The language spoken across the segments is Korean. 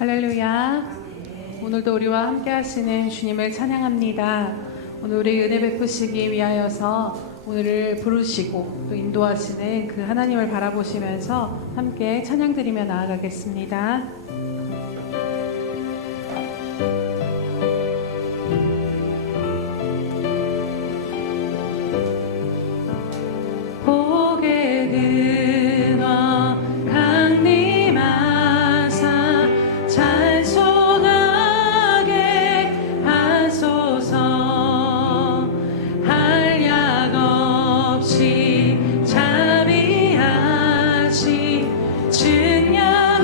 할렐루야. 오늘도 우리와 함께 하시는 주님을 찬양합니다. 오늘 우리 은혜 베푸시기 위하여서 오늘을 부르시고 또 인도하시는 그 하나님을 바라보시면서 함께 찬양드리며 나아가겠습니다. 자비하시 증명하기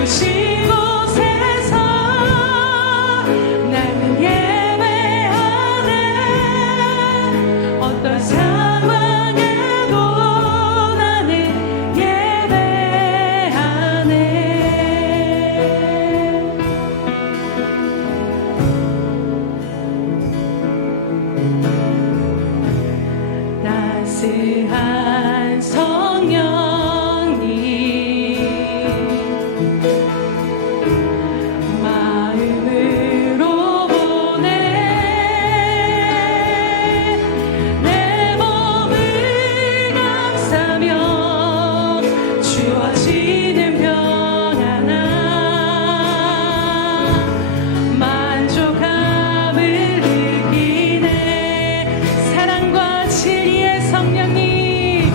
부르신 곳에서 나는 예배하네. 어떤 상황에도 나는 예배하네. 따스한 성령님 마음으로 보내 내 몸을 감싸며 주어지는 평안함 만족함을 느끼네. 사랑과 진리의 성령님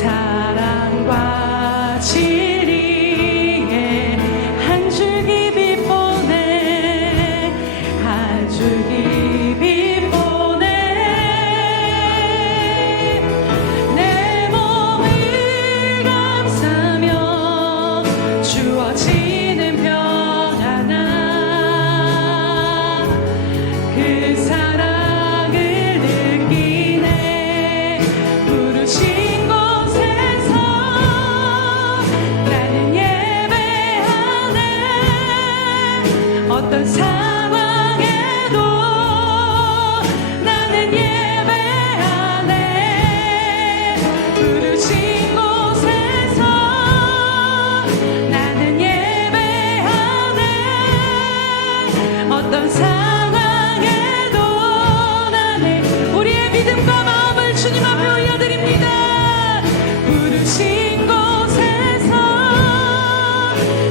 사랑과 진리의 한 줄기 빛 보내 한 줄기 빛 보내 내 몸을 감싸며 주어지는 평안함 그 사랑을 느끼네. 부르신 곳에서 나는 예배하네. 어떤 상황에도 나는 예배하네. 부르신 곳에서 나는 예배하네. 어떤 상황에도 나는 우리의 믿음과 마음을 주님 앞에 올려드립니다. 부르신 곳에서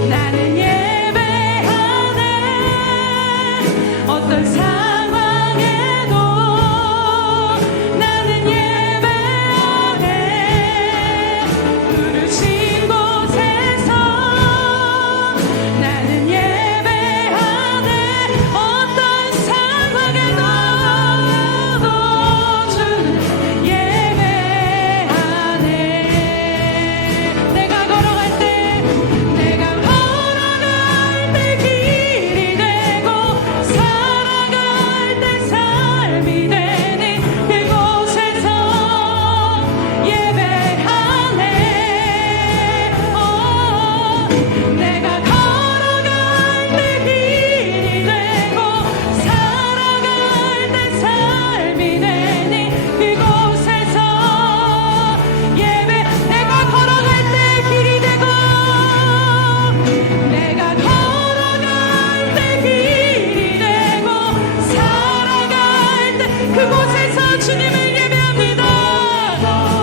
나는 예배하네. 어떤 상황에도 나는 예배하네. 부르신 곳에서 나는 예배하네. 어떤 상황에도 주는 예배하네. 내가 걸어갈 때 길이 되고 살아갈 때 삶이 되는 그곳에서 예배하네. 내가 걸어갈 때 길이 되고 살아갈 때 삶이 되는 그곳에서 예배. 내가 걸어갈 때 길이 되고 내가 걸어갈 때 길이 되고 살아갈 때 그곳에서 주님을 예배합니다.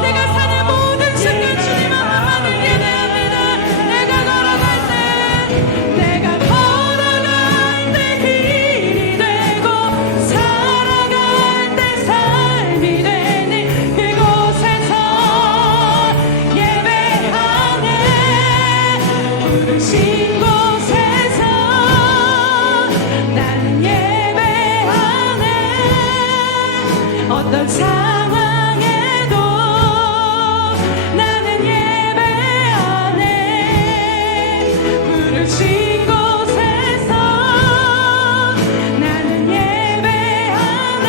내가 사는 모든 순간 주님 하나만을 예배합니다. 내가 걸어갈 때 길이 되고 살아갈 때 삶이 되는 그곳에서 예배하네. 부르신 곳에서 나는 예배하네. 어떤 상황에도 나는 예배하네. 부르신 곳에서 나는 예배하네.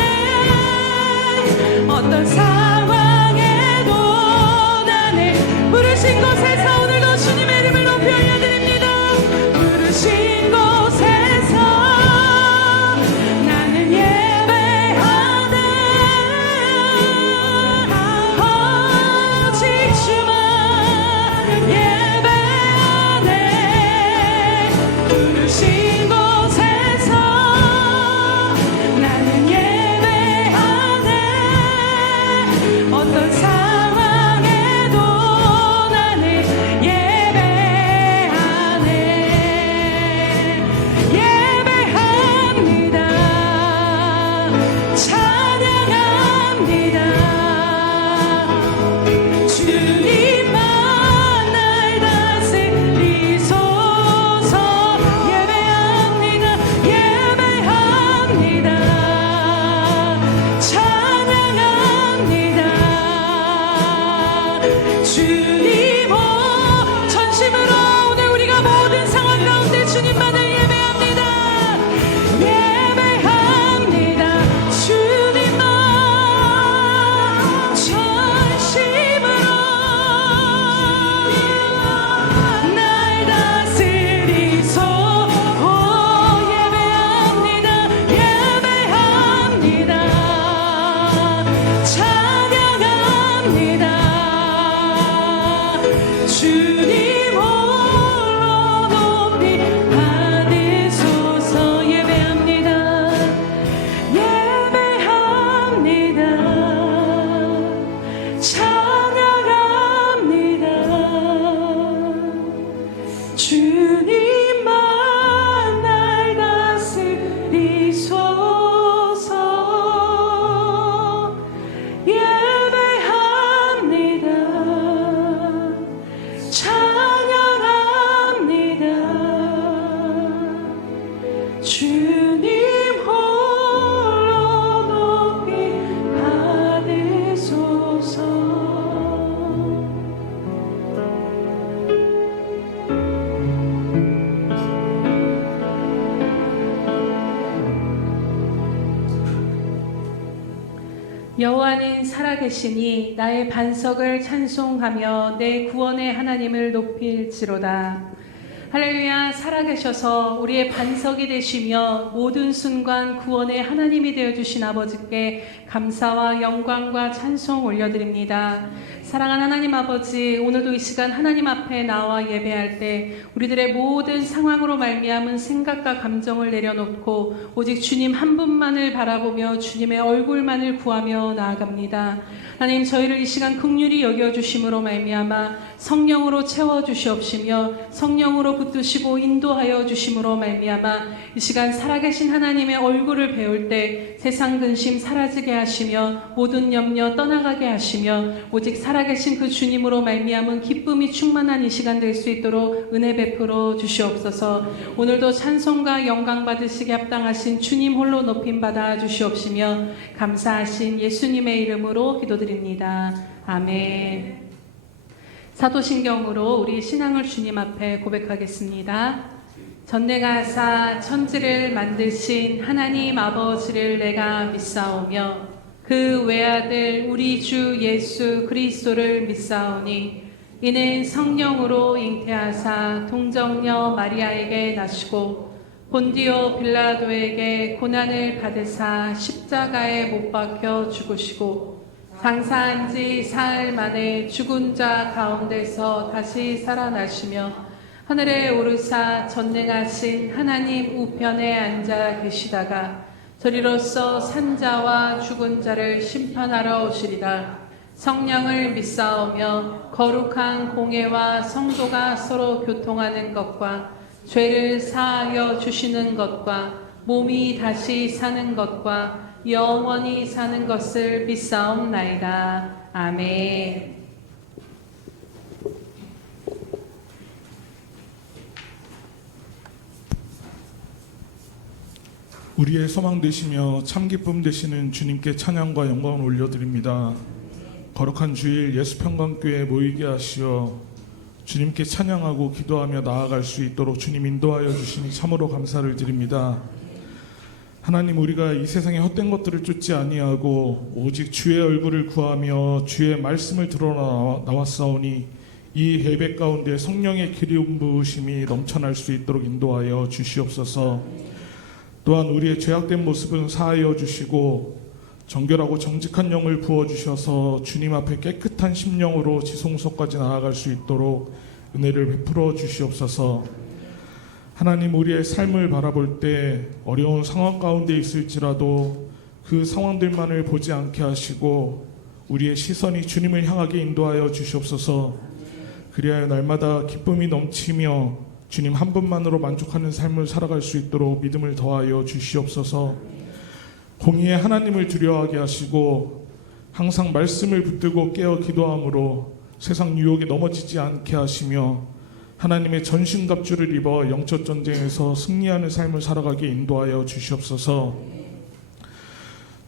어떤 상황에도 나는 부르신 곳에서 오늘도 주님의 이름을 높이 올려드립니다. 부르신 곳에서 나는 예배하네. 오직 주만 예배하네. 부르신 곳에서 나는 예배하네. 어떤 상황에도 나는 예배하네. 예배합니다. 찬양합니다. 주님만 날 다스리소서. 예배합니다. 여호와는 살아계시니 나의 반석을 찬송하며 내 구원의 하나님을 높일지로다. 할렐루야. 살아계셔서 우리의 반석이 되시며 모든 순간 구원의 하나님이 되어주신 아버지께 감사와 영광과 찬송 올려드립니다. 사랑하는 하나님 아버지, 오늘도 이 시간 하나님 앞에 나와 예배할 때 우리들의 모든 상황으로 말미암은 생각과 감정을 내려놓고 오직 주님 한 분만을 바라보며 주님의 얼굴만을 구하며 나아갑니다. 하나님, 저희를 이 시간 긍휼히 여겨주심으로 말미암아 성령으로 채워주시옵시며 성령으로 붙드시고 인도하여 주심으로 말미암아 이 시간 살아계신 하나님의 얼굴을 배울 때 세상 근심 사라지게 하시며 모든 염려 떠나가게 하시며 오직 살아계신 그 주님으로 말미암은 기쁨이 충만한 이 시간 될 수 있도록 은혜 베풀어 주시옵소서. 오늘도 찬송과 영광 받으시게 합당하신 주님 홀로 높임 받아 주시옵시며 감사하신 예수님의 이름으로 기도드립니다. 아멘. 사도신경으로 우리 신앙을 주님 앞에 고백하겠습니다. 전내가사 천지를 만드신 하나님 아버지를 내가 믿사오며 그 외아들 우리 주 예수 그리스도를 믿사오니 이는 성령으로 잉태하사 동정녀 마리아에게 나시고 본디오 빌라도에게 고난을 받으사 십자가에 못 박혀 죽으시고 장사한 지 사흘 만에 죽은 자 가운데서 다시 살아나시며 하늘에 오르사 전능하신 하나님 우편에 앉아 계시다가 저리로서 산자와 죽은 자를 심판하러 오시리라. 성령을 믿사오며 거룩한 공회와 성도가 서로 교통하는 것과 죄를 사하여 주시는 것과 몸이 다시 사는 것과 영원히 사는 것을 믿사옵나이다. 아멘. 우리의 소망 되시며 참 기쁨 되시는 주님께 찬양과 영광을 올려드립니다. 거룩한 주일 예수평강교회에 모이게 하시어 주님께 찬양하고 기도하며 나아갈 수 있도록 주님 인도하여 주시니 참으로 감사를 드립니다. 하나님, 우리가 이 세상의 헛된 것들을 쫓지 아니하고 오직 주의 얼굴을 구하며 주의 말씀을 들어 나왔사오니 이 예배 가운데 성령의 기름 부으심이 넘쳐날 수 있도록 인도하여 주시옵소서. 또한 우리의 죄악된 모습은 사하여 주시고 정결하고 정직한 영을 부어주셔서 주님 앞에 깨끗한 심령으로 지성소까지 나아갈 수 있도록 은혜를 베풀어 주시옵소서. 하나님, 우리의 삶을 바라볼 때 어려운 상황 가운데 있을지라도 그 상황들만을 보지 않게 하시고 우리의 시선이 주님을 향하게 인도하여 주시옵소서. 그리하여 날마다 기쁨이 넘치며 주님 한 분만으로 만족하는 삶을 살아갈 수 있도록 믿음을 더하여 주시옵소서. 공의의 하나님을 두려워하게 하시고 항상 말씀을 붙들고 깨어 기도함으로 세상 유혹에 넘어지지 않게 하시며 하나님의 전신갑주를 입어 영적 전쟁에서 승리하는 삶을 살아가게 인도하여 주시옵소서.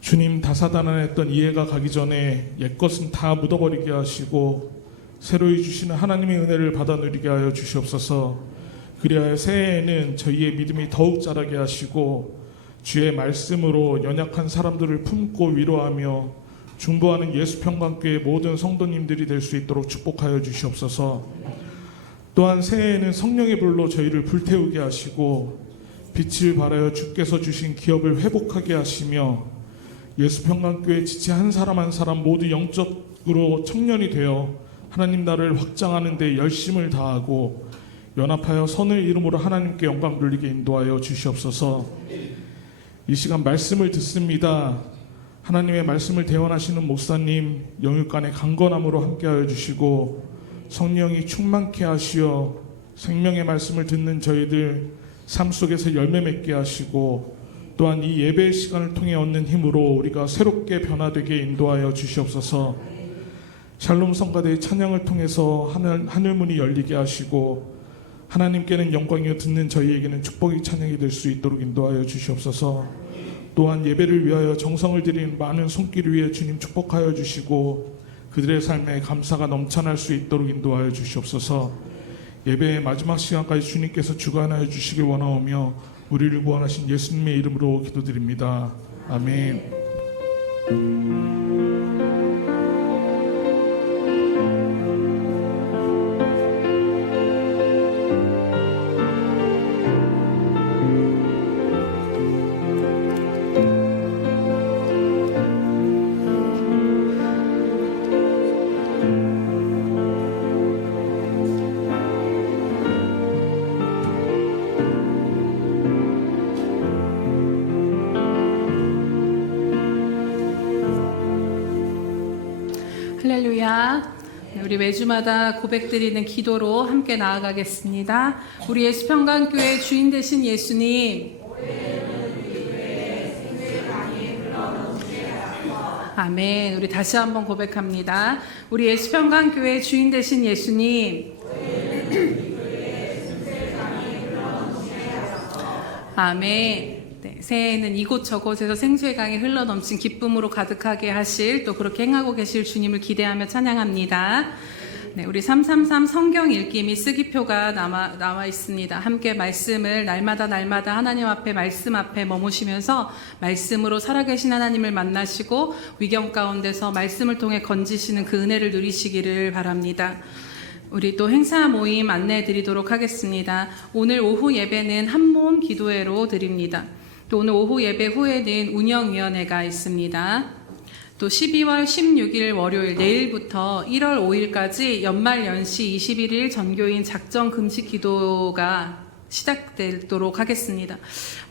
주님, 다사다난했던 이해가 가기 전에 옛것은 다 묻어버리게 하시고 새로이 주시는 하나님의 은혜를 받아 누리게 하여 주시옵소서. 그리하여 새해에는 저희의 믿음이 더욱 자라게 하시고 주의 말씀으로 연약한 사람들을 품고 위로하며 중보하는 예수평강교회 모든 성도님들이 될 수 있도록 축복하여 주시옵소서. 또한 새해에는 성령의 불로 저희를 불태우게 하시고 빛을 발하여 주께서 주신 기업을 회복하게 하시며 예수평강교회 지체 한 사람 한 사람 모두 영적으로 청년이 되어 하나님 나라를 확장하는 데 열심을 다하고 연합하여 선을 이름으로 하나님께 영광 돌리게 인도하여 주시옵소서. 이 시간 말씀을 듣습니다. 하나님의 말씀을 대원하시는 목사님 영육간의 강건함으로 함께하여 주시고 성령이 충만케 하시어 생명의 말씀을 듣는 저희들 삶 속에서 열매 맺게 하시고 또한 이 예배의 시간을 통해 얻는 힘으로 우리가 새롭게 변화되게 인도하여 주시옵소서. 샬롬 성가대의 찬양을 통해서 하늘문이 열리게 하시고 하나님께는 영광이요 듣는 저희에게는 축복의 찬양이 될 수 있도록 인도하여 주시옵소서. 또한 예배를 위하여 정성을 들인 많은 손길 위에 주님 축복하여 주시고 그들의 삶에 감사가 넘쳐날 수 있도록 인도하여 주시옵소서. 예배의 마지막 시간까지 주님께서 주관하여 주시길 원하오며 우리를 구원하신 예수님의 이름으로 기도드립니다. 아멘. 할렐루야. 네, 우리 매주마다 고백드리는 기도로 함께 나아가겠습니다. 우리 예수평강교회 주인 되신 예수님, 아멘. 우리 다시 한번 고백합니다. 우리 예수평강교회 주인 되신 예수님, 아멘. 네, 새해에는 이곳저곳에서 생수의 강이 흘러넘친 기쁨으로 가득하게 하실, 또 그렇게 행하고 계실 주님을 기대하며 찬양합니다. 네, 우리 333 성경 읽기 및 쓰기표가 나와 있습니다. 함께 말씀을 날마다 하나님 앞에 말씀 앞에 머무시면서 말씀으로 살아계신 하나님을 만나시고 위경 가운데서 말씀을 통해 건지시는 그 은혜를 누리시기를 바랍니다. 우리 또 행사 모임 안내해 드리도록 하겠습니다. 오늘 오후 예배는 한몸 기도회로 드립니다. 또 오늘 오후 예배 후에는 운영위원회가 있습니다. 또 12월 16일 월요일 내일부터 1월 5일까지 연말연시 21일 전교인 작정 금식 기도가 시작되도록 하겠습니다.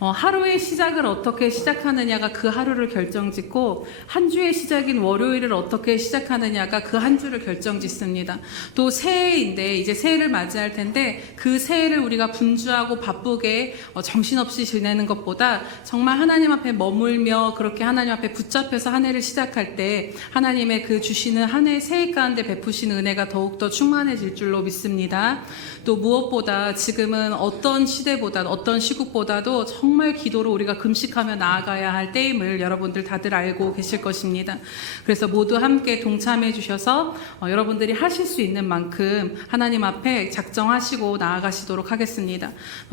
하루의 시작을 어떻게 시작하느냐가 그 하루를 결정짓고, 한 주의 시작인 월요일을 어떻게 시작하느냐가 그 한 주를 결정짓습니다. 또 새해인데 이제 새해를 맞이할 텐데, 그 새해를 우리가 분주하고 바쁘게 정신없이 지내는 것보다 정말 하나님 앞에 머물며 그렇게 하나님 앞에 붙잡혀서 한 해를 시작할 때 하나님의 그 주시는 한 해 새해 가운데 베푸시는 은혜가 더욱더 충만해질 줄로 믿습니다. 또 무엇보다 지금은 어떤 시대보다 어떤 시국보다도 정말 기도로 우리가 금식하며 나아가야 할 때임을 여러분들 다들 알고 계실 것입니다. 그래서 모두 함께 동참해 주셔서 여러분들이 하실 수 있는 만큼 하나님 앞에 작정하시고 나아가시도록 하겠습니다.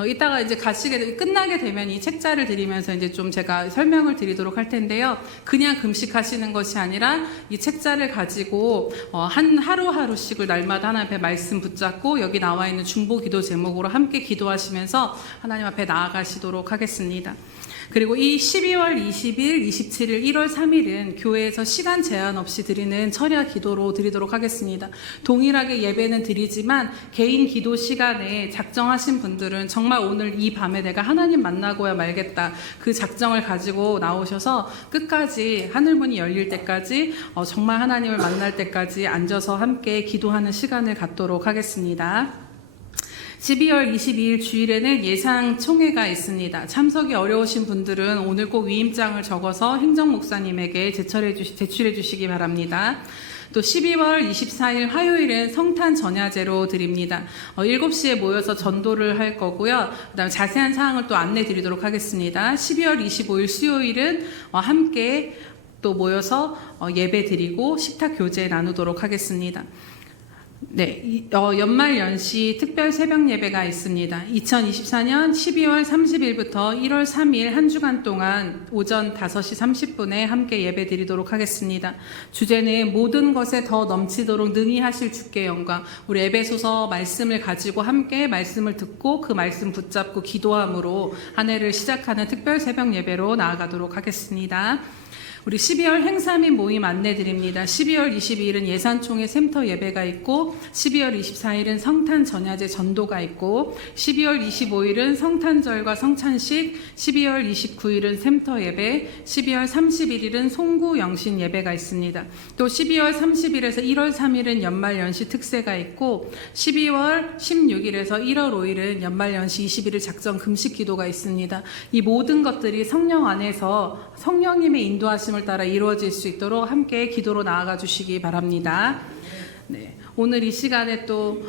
이따가 이제 끝나게 되면 이 책자를 드리면서 이제 좀 제가 설명을 드리도록 할 텐데요. 그냥 금식하시는 것이 아니라 이 책자를 가지고 한 하루하루씩을 날마다 하나님 앞에 말씀 붙잡고 여기 나와 있는 중보 기도 제목으로 함께 기도하시면서 하나님 앞에 나아가시도록 하겠습니다. 그리고 이 12월 20일, 27일, 1월 3일은 교회에서 시간 제한 없이 드리는 철야 기도로 드리도록 하겠습니다. 동일하게 예배는 드리지만 개인 기도 시간에 작정하신 분들은 정말 오늘 이 밤에 내가 하나님 만나고야 말겠다, 그 작정을 가지고 나오셔서 끝까지 하늘문이 열릴 때까지 정말 하나님을 만날 때까지 앉아서 함께 기도하는 시간을 갖도록 하겠습니다. 12월 22일 주일에는 예상 총회가 있습니다. 참석이 어려우신 분들은 오늘 꼭 위임장을 적어서 행정목사님에게 제출해 주시기 바랍니다. 또 12월 24일 화요일은 성탄 전야제로 드립니다. 7시에 모여서 전도를 할 거고요. 그다음에 자세한 사항을 또 안내 드리도록 하겠습니다. 12월 25일 수요일은 함께 또 모여서 예배 드리고 식탁 교제 나누도록 하겠습니다. 네, 연말연시 특별 새벽 예배가 있습니다. 2024년 12월 30일부터 1월 3일 한 주간 동안 오전 5시 30분에 함께 예배 드리도록 하겠습니다. 주제는 모든 것에 더 넘치도록 능히 하실 주께 영광. 우리 에베소서 말씀을 가지고 함께 말씀을 듣고 그 말씀 붙잡고 기도함으로 한 해를 시작하는 특별 새벽 예배로 나아가도록 하겠습니다. 우리 12월 행사 및 모임 안내 드립니다. 12월 22일은 예산총회 샘터 예배가 있고, 12월 24일은 성탄 전야제 전도가 있고, 12월 25일은 성탄절과 성찬식, 12월 29일은 샘터 예배, 12월 31일은 송구 영신 예배가 있습니다. 또 12월 30일에서 1월 3일은 연말연시 특세가 있고, 12월 16일에서 1월 5일은 연말연시 20일을 작정 금식 기도가 있습니다. 이 모든 것들이 성령 안에서 성령님의 인도하심 따라 이루어질 수 있도록 함께 기도로 나아가 주시기 바랍니다. 네, 오늘 이 시간에 또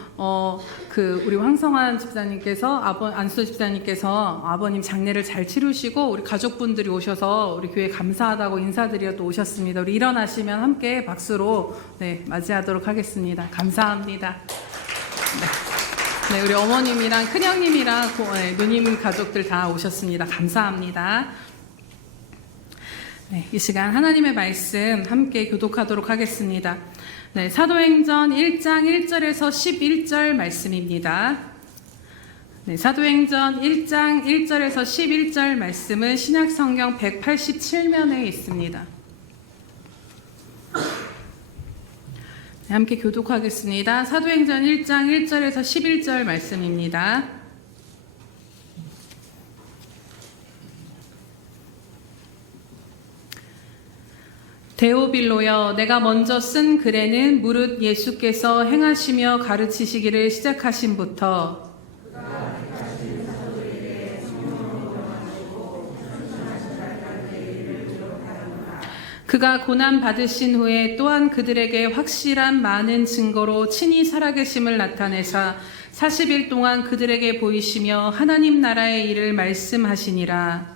우리 황성환 집사님께서 안수 집사님께서 아버님 장례를 잘 치르시고 우리 가족분들이 오셔서 우리 교회 감사하다고 인사드려 또 오셨습니다. 우리 일어나시면 함께 박수로 맞이하도록 하겠습니다. 감사합니다. 네, 우리 어머님이랑 큰형님이랑 누님 가족들 다 오셨습니다. 감사합니다. 네, 이 시간 하나님의 말씀 함께 교독하도록 하겠습니다. 네, 사도행전 1장 1절에서 11절 말씀입니다. 네, 사도행전 1장 1절에서 11절 말씀은 신약성경 187면에 있습니다. 네, 함께 교독하겠습니다. 사도행전 1장 1절에서 11절 말씀입니다. 데오빌로여, 내가 먼저 쓴 글에는 무릇 예수께서 행하시며 가르치시기를 시작하신부터 그가 고난 받으신 후에 또한 그들에게 확실한 많은 증거로 친히 살아계심을 나타내사 40일 동안 그들에게 보이시며 하나님 나라의 일을 말씀하시니라.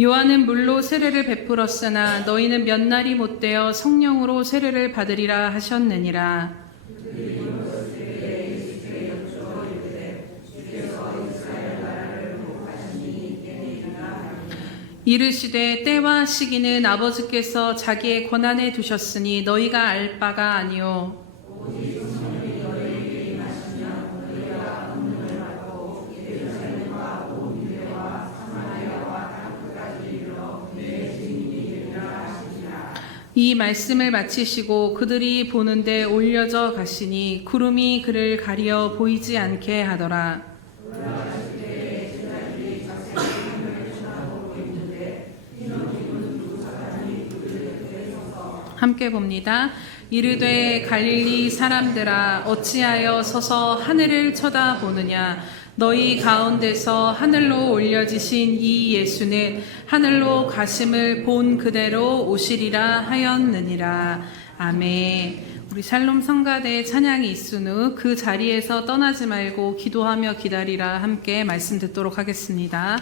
요한은 물로 세례를 베풀었으나 너희는 몇 날이 못되어 성령으로 세례를 받으리라 하셨느니라. 이르시되 때와 시기는 아버지께서 자기의 권한에 두셨으니 너희가 알 바가 아니요 이 말씀을 마치시고 그들이 보는데 올려져 가시니 구름이 그를 가리어 보이지 않게 하더라. 함께 봅니다. 이르되 갈릴리 사람들아 어찌하여 서서 하늘을 쳐다보느냐. 너희 가운데서 하늘로 올려지신 이 예수는 하늘로 가심을 본 그대로 오시리라 하였느니라. 아멘. 우리 샬롬 성가대의 찬양이 있은 후 그 자리에서 떠나지 말고 기도하며 기다리라 함께 말씀 듣도록 하겠습니다.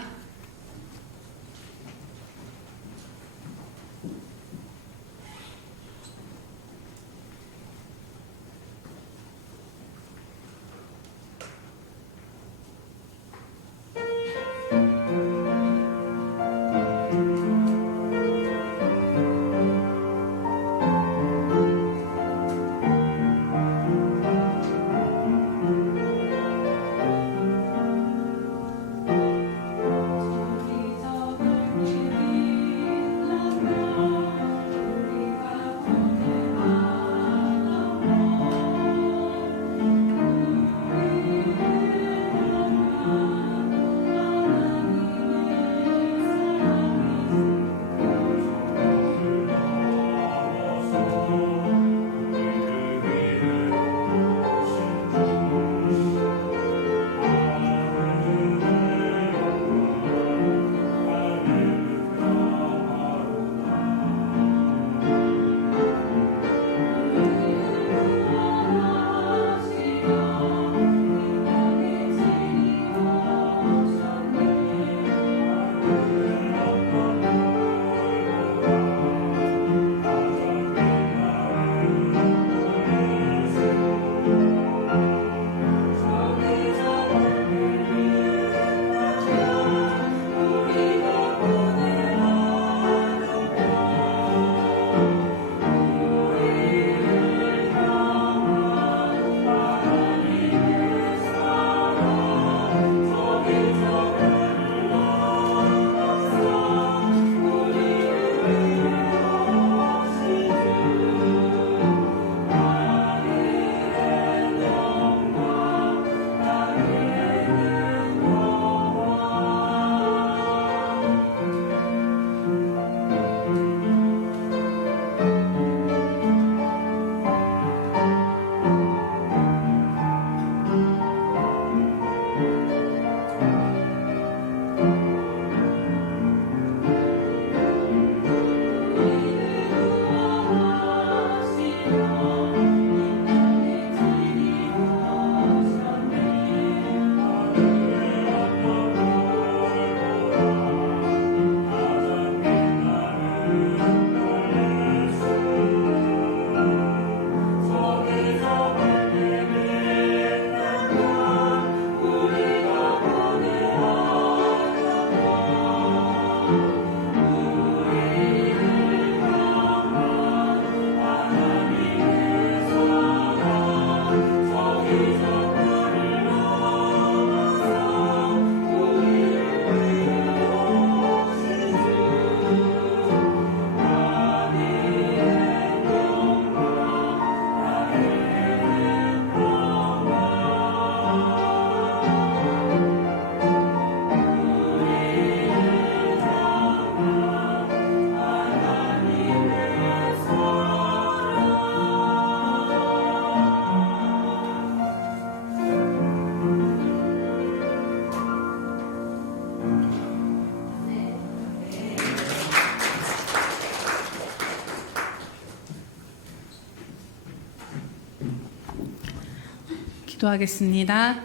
기도하겠습니다.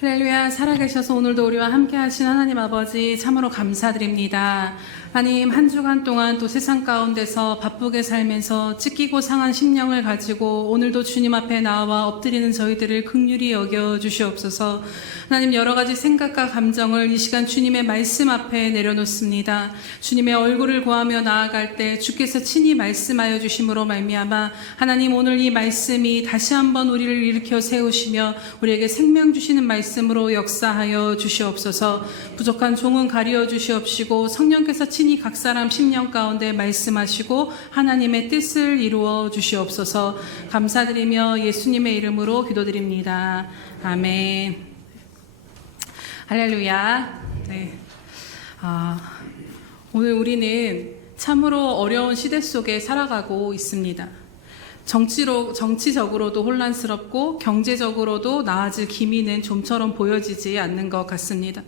할렐루야, 살아계셔서 오늘도 우리와 함께 하신 하나님 아버지 참으로 감사드립니다. 하나님, 한 주간 동안 또 세상 가운데서 바쁘게 살면서 찢기고 상한 심령을 가지고 오늘도 주님 앞에 나와 엎드리는 저희들을 긍휼히 여겨 주시옵소서. 하나님, 여러 가지 생각과 감정을 이 시간 주님의 말씀 앞에 내려놓습니다. 주님의 얼굴을 구하며 나아갈 때 주께서 친히 말씀하여 주심으로 말미암아 하나님, 오늘 이 말씀이 다시 한번 우리를 일으켜 세우시며 우리에게 생명 주시는 말씀으로 역사하여 주시옵소서. 부족한 종은 가리어 주시옵시고 성령께서 친히 각 사람 심령 가운데 말씀하시고 하나님의 뜻을 이루어 주시옵소서. 감사드리며 예수님의 이름으로 기도드립니다. 아멘. 할렐루야. 네. 오늘 우리는 참으로 어려운 시대 속에 살아가고 있습니다. 정치적으로도 혼란스럽고 경제적으로도 나아질 기미는 좀처럼 보여지지 않는 것 같습니다.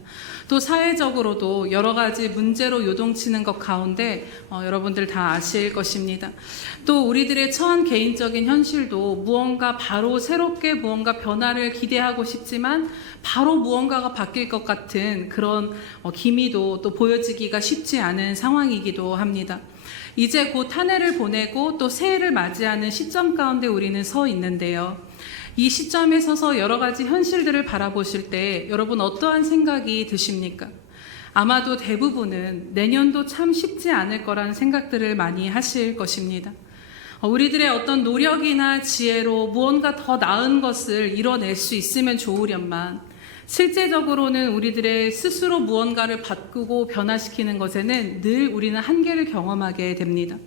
또 사회적으로도 여러 가지 문제로 요동치는 것 가운데 여러분들 다 아실 것입니다. 또 우리들의 처한 개인적인 현실도 무언가 바로 새롭게 무언가 변화를 기대하고 싶지만 바로 무언가가 바뀔 것 같은 그런 기미도 또 보여지기가 쉽지 않은 상황이기도 합니다. 이제 곧 한 해를 보내고 또 새해를 맞이하는 시점 가운데 우리는 서 있는데요. 이 시점에 서서 여러 가지 현실들을 바라보실 때 여러분 어떠한 생각이 드십니까? 아마도 대부분은 내년도 참 쉽지 않을 거라는 생각들을 많이 하실 것입니다. 우리들의 어떤 노력이나 지혜로 무언가 더 나은 것을 이뤄낼 수 있으면 좋으련만 실제적으로는 우리들의 스스로 무언가를 바꾸고 변화시키는 것에는 늘 우리는 한계를 경험하게 됩니다.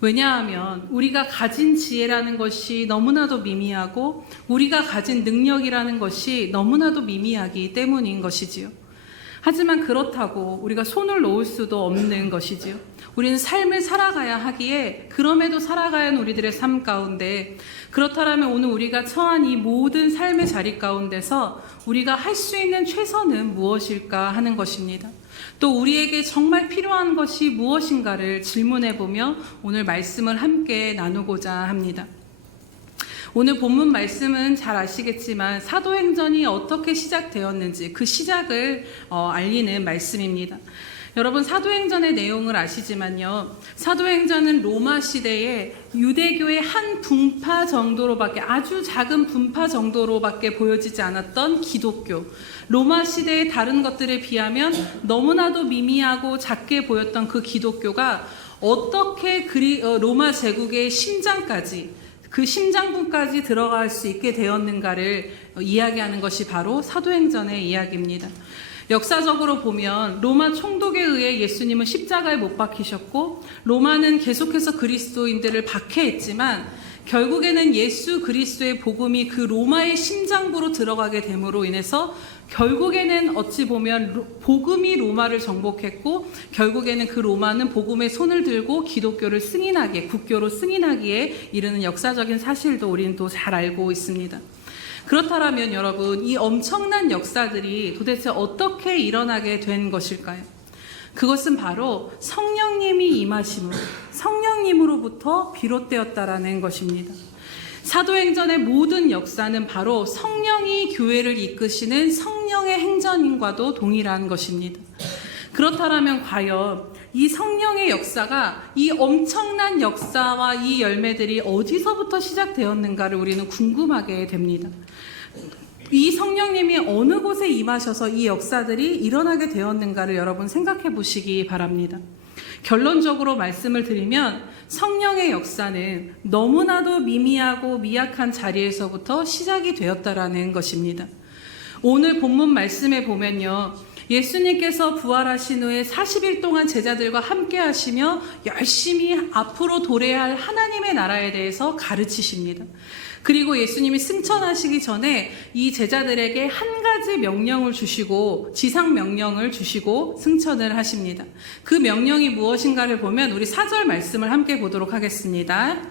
왜냐하면 우리가 가진 지혜라는 것이 너무나도 미미하고 우리가 가진 능력이라는 것이 너무나도 미미하기 때문인 것이지요. 하지만 그렇다고 우리가 손을 놓을 수도 없는 것이지요. 우리는 삶을 살아가야 하기에 그럼에도 살아가야 하는 우리들의 삶 가운데 그렇다면 오늘 우리가 처한 이 모든 삶의 자리 가운데서 우리가 할 수 있는 최선은 무엇일까 하는 것입니다. 또 우리에게 정말 필요한 것이 무엇인가를 질문해보며 오늘 말씀을 함께 나누고자 합니다. 오늘 본문 말씀은 잘 아시겠지만 사도행전이 어떻게 시작되었는지 그 시작을 알리는 말씀입니다. 여러분 사도행전의 내용을 아시지만요. 사도행전은 로마 시대에 유대교의 한 분파 정도로밖에 아주 작은 분파 정도로밖에 보여지지 않았던 기독교. 로마 시대의 다른 것들에 비하면 너무나도 미미하고 작게 보였던 그 기독교가 어떻게 로마 제국의 심장까지 그 심장부까지 들어갈 수 있게 되었는가를 이야기하는 것이 바로 사도행전의 이야기입니다. 역사적으로 보면 로마 총독에 의해 예수님은 십자가에 못 박히셨고 로마는 계속해서 그리스도인들을 박해했지만 결국에는 예수 그리스도의 복음이 그 로마의 심장부로 들어가게 됨으로 인해서 결국에는 어찌 보면 복음이 로마를 정복했고 결국에는 그 로마는 복음의 손을 들고 기독교를 승인하기에 국교로 승인하기에 이르는 역사적인 사실도 우리는 또 잘 알고 있습니다. 그렇다면 여러분 이 엄청난 역사들이 도대체 어떻게 일어나게 된 것일까요? 그것은 바로 성령님이 임하심으로 성령님으로부터 비롯되었다라는 것입니다. 사도행전의 모든 역사는 바로 성령이 교회를 이끄시는 성령의 행전인과도 동일한 것입니다. 그렇다면 과연 이 성령의 역사가 이 엄청난 역사와 이 열매들이 어디서부터 시작되었는가를 우리는 궁금하게 됩니다. 이 성령님이 어느 곳에 임하셔서 이 역사들이 일어나게 되었는가를 여러분 생각해 보시기 바랍니다. 결론적으로 말씀을 드리면 성령의 역사는 너무나도 미미하고 미약한 자리에서부터 시작이 되었다라는 것입니다. 오늘 본문 말씀에 보면요. 예수님께서 부활하신 후에 40일 동안 제자들과 함께 하시며 열심히 앞으로 도래해야 할 하나님의 나라에 대해서 가르치십니다. 그리고 예수님이 승천하시기 전에 이 제자들에게 한 가지 명령을 주시고 지상 명령을 주시고 승천을 하십니다. 그 명령이 무엇인가를 보면 우리 4절 말씀을 함께 보도록 하겠습니다.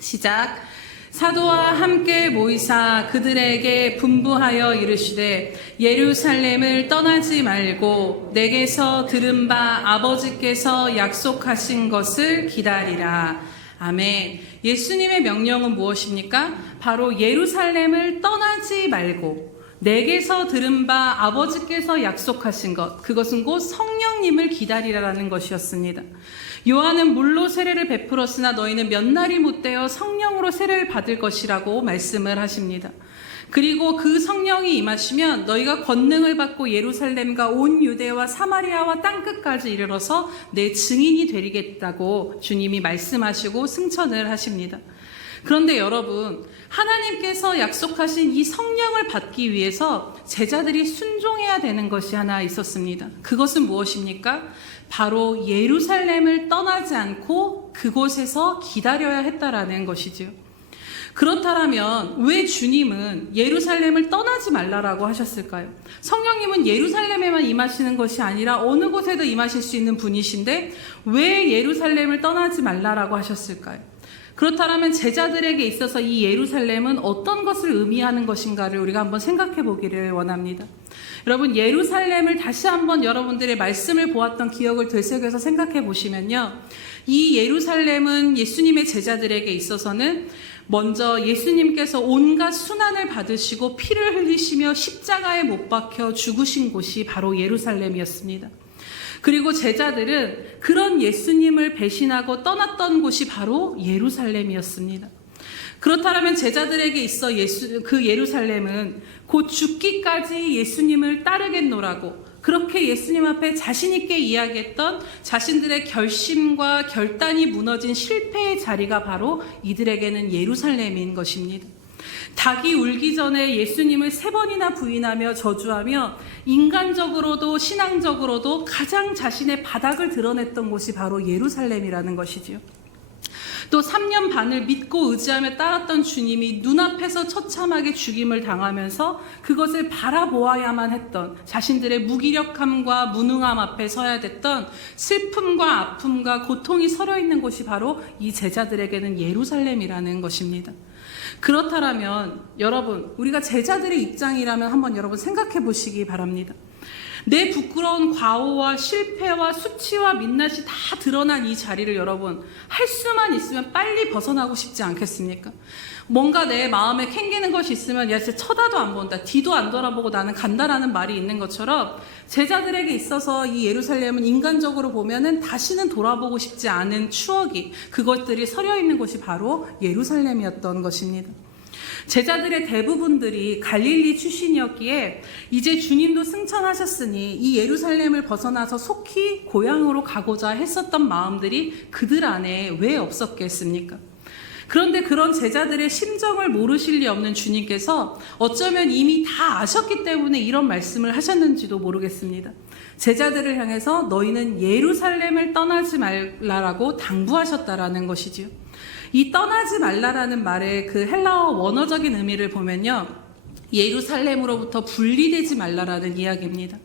시작. 사도와 함께 모이사 그들에게 분부하여 이르시되 예루살렘을 떠나지 말고 내게서 들은 바 아버지께서 약속하신 것을 기다리라. 아멘. 예수님의 명령은 무엇입니까? 바로 예루살렘을 떠나지 말고 내게서 들은 바 아버지께서 약속하신 것, 그것은 곧 성령님을 기다리라라는 것이었습니다. 요한은 물로 세례를 베풀었으나 너희는 몇 날이 못되어 성령으로 세례를 받을 것이라고 말씀을 하십니다. 그리고 그 성령이 임하시면 너희가 권능을 받고 예루살렘과 온 유대와 사마리아와 땅끝까지 이르러서 내 증인이 되리겠다고 주님이 말씀하시고 승천을 하십니다. 그런데 여러분, 하나님께서 약속하신 이 성령을 받기 위해서 제자들이 순종해야 되는 것이 하나 있었습니다. 그것은 무엇입니까? 바로 예루살렘을 떠나지 않고 그곳에서 기다려야 했다라는 것이지요. 그렇다면 왜 주님은 예루살렘을 떠나지 말라라고 하셨을까요? 성령님은 예루살렘에만 임하시는 것이 아니라 어느 곳에도 임하실 수 있는 분이신데 왜 예루살렘을 떠나지 말라라고 하셨을까요? 그렇다면 제자들에게 있어서 이 예루살렘은 어떤 것을 의미하는 것인가를 우리가 한번 생각해 보기를 원합니다. 여러분, 예루살렘을 다시 한번 여러분들의 말씀을 보았던 기억을 되새겨서 생각해 보시면요, 이 예루살렘은 예수님의 제자들에게 있어서는 먼저 예수님께서 온갖 순환을 받으시고 피를 흘리시며 십자가에 못 박혀 죽으신 곳이 바로 예루살렘이었습니다. 그리고 제자들은 그런 예수님을 배신하고 떠났던 곳이 바로 예루살렘이었습니다. 그렇다면 제자들에게 있어 그 예루살렘은 곧 죽기까지 예수님을 따르겠노라고 그렇게 예수님 앞에 자신 있게 이야기했던 자신들의 결심과 결단이 무너진 실패의 자리가 바로 이들에게는 예루살렘인 것입니다. 닭이 울기 전에 예수님을 3번이나 부인하며 저주하며 인간적으로도 신앙적으로도 가장 자신의 바닥을 드러냈던 곳이 바로 예루살렘이라는 것이지요. 또 3년 반을 믿고 의지하며 따랐던 주님이 눈앞에서 처참하게 죽임을 당하면서 그것을 바라보아야만 했던 자신들의 무기력함과 무능함 앞에 서야 됐던 슬픔과 아픔과 고통이 서려 있는 곳이 바로 이 제자들에게는 예루살렘이라는 것입니다. 그렇다면 여러분, 우리가 제자들의 입장이라면 한번 여러분 생각해 보시기 바랍니다. 내 부끄러운 과오와 실패와 수치와 민낯이 다 드러난 이 자리를 여러분 할 수만 있으면 빨리 벗어나고 싶지 않겠습니까? 뭔가 내 마음에 캥기는 것이 있으면 야, 진짜 쳐다도 안 본다, 뒤도 안 돌아보고 나는 간다라는 말이 있는 것처럼 제자들에게 있어서 이 예루살렘은 인간적으로 보면은 다시는 돌아보고 싶지 않은 추억이, 그것들이 서려 있는 곳이 바로 예루살렘이었던 것입니다. 제자들의 대부분들이 갈릴리 출신이었기에 이제 주님도 승천하셨으니 이 예루살렘을 벗어나서 속히 고향으로 가고자 했었던 마음들이 그들 안에 왜 없었겠습니까? 그런데 그런 제자들의 심정을 모르실 리 없는 주님께서 어쩌면 이미 다 아셨기 때문에 이런 말씀을 하셨는지도 모르겠습니다. 제자들을 향해서 너희는 예루살렘을 떠나지 말라라고 당부하셨다라는 것이지요. 이 떠나지 말라라는 말의 그 헬라어 원어적인 의미를 보면요, 예루살렘으로부터 분리되지 말라라는 이야기입니다.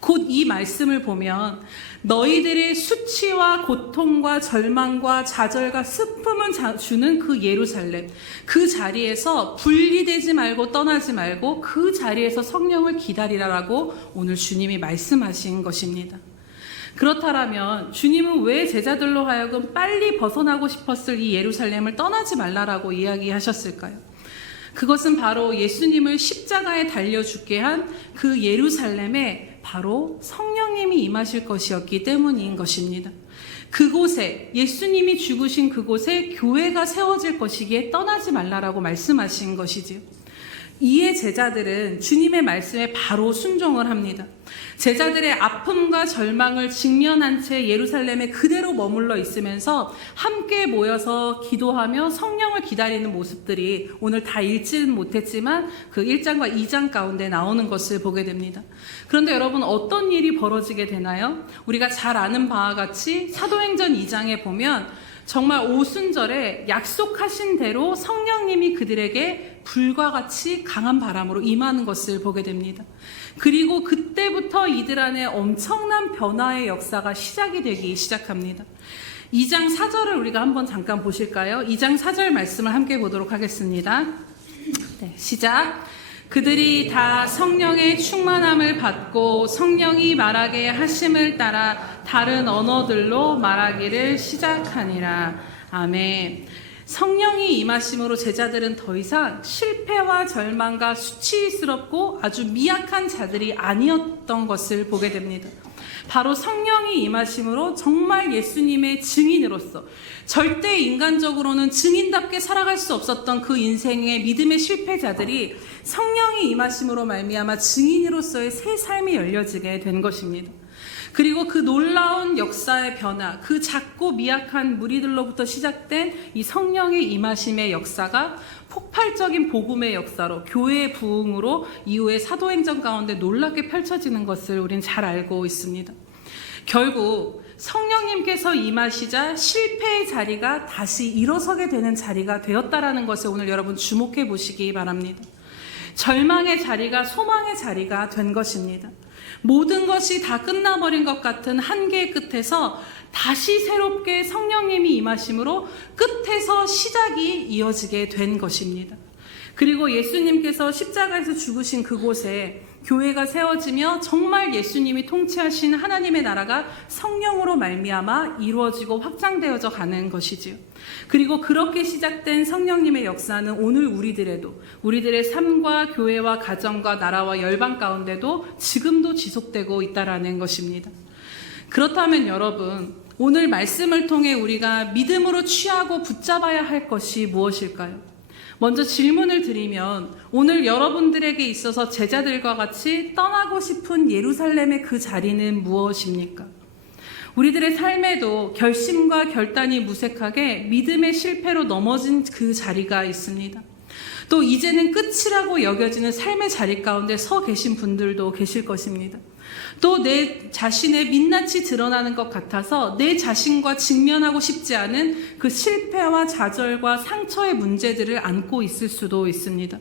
곧 이 말씀을 보면 너희들의 수치와 고통과 절망과 좌절과 슬픔을 주는 그 예루살렘, 그 자리에서 분리되지 말고 떠나지 말고 그 자리에서 성령을 기다리라라고 오늘 주님이 말씀하신 것입니다. 그렇다면 주님은 왜 제자들로 하여금 빨리 벗어나고 싶었을 이 예루살렘을 떠나지 말라라고 이야기하셨을까요? 그것은 바로 예수님을 십자가에 달려 죽게 한 그 예루살렘에 바로 성령님이 임하실 것이었기 때문인 것입니다. 그곳에, 예수님이 죽으신 그곳에 교회가 세워질 것이기에 떠나지 말라라고 말씀하신 것이지요. 이에 제자들은 주님의 말씀에 바로 순종을 합니다. 제자들의 아픔과 절망을 직면한 채 예루살렘에 그대로 머물러 있으면서 함께 모여서 기도하며 성령을 기다리는 모습들이 오늘 다 읽지는 못했지만 그 1장과 2장 가운데 나오는 것을 보게 됩니다. 그런데 여러분, 어떤 일이 벌어지게 되나요? 우리가 잘 아는 바와 같이 사도행전 2장에 보면 정말 오순절에 약속하신 대로 성령님이 그들에게 불과 같이 강한 바람으로 임하는 것을 보게 됩니다. 그리고 그때부터 이들 안에 엄청난 변화의 역사가 시작이 되기 시작합니다. 2장 4절을 우리가 한번 잠깐 보실까요? 2장 4절 말씀을 함께 보도록 하겠습니다. 네, 시작. 그들이 다 성령의 충만함을 받고 성령이 말하게 하심을 따라 다른 언어들로 말하기를 시작하니라. 아멘. 성령이 임하심으로 제자들은 더 이상 실패와 절망과 수치스럽고 아주 미약한 자들이 아니었던 것을 보게 됩니다. 바로 성령이 임하심으로 정말 예수님의 증인으로서 절대 인간적으로는 증인답게 살아갈 수 없었던 그 인생의 믿음의 실패자들이 성령이 임하심으로 말미암아 증인으로서의 새 삶이 열려지게 된 것입니다. 그리고 그 놀라운 역사의 변화, 그 작고 미약한 무리들로부터 시작된 이 성령의 임하심의 역사가 폭발적인 복음의 역사로 교회의 부흥으로 이후에 사도행전 가운데 놀랍게 펼쳐지는 것을 우린 잘 알고 있습니다. 결국 성령님께서 임하시자 실패의 자리가 다시 일어서게 되는 자리가 되었다라는 것에 오늘 여러분 주목해 보시기 바랍니다. 절망의 자리가 소망의 자리가 된 것입니다. 모든 것이 다 끝나버린 것 같은 한계의 끝에서 다시 새롭게 성령님이 임하심으로 끝에서 시작이 이어지게 된 것입니다. 그리고 예수님께서 십자가에서 죽으신 그곳에 교회가 세워지며 정말 예수님이 통치하신 하나님의 나라가 성령으로 말미암아 이루어지고 확장되어져 가는 것이지요. 그리고 그렇게 시작된 성령님의 역사는 오늘 우리들에도 우리들의 삶과 교회와 가정과 나라와 열방 가운데도 지금도 지속되고 있다라는 것입니다. 그렇다면 여러분, 오늘 말씀을 통해 우리가 믿음으로 취하고 붙잡아야 할 것이 무엇일까요? 먼저 질문을 드리면 오늘 여러분들에게 있어서 제자들과 같이 떠나고 싶은 예루살렘의 그 자리는 무엇입니까? 우리들의 삶에도 결심과 결단이 무색하게 믿음의 실패로 넘어진 그 자리가 있습니다. 또 이제는 끝이라고 여겨지는 삶의 자리 가운데 서 계신 분들도 계실 것입니다. 또 내 자신의 민낯이 드러나는 것 같아서 내 자신과 직면하고 싶지 않은 그 실패와 좌절과 상처의 문제들을 안고 있을 수도 있습니다.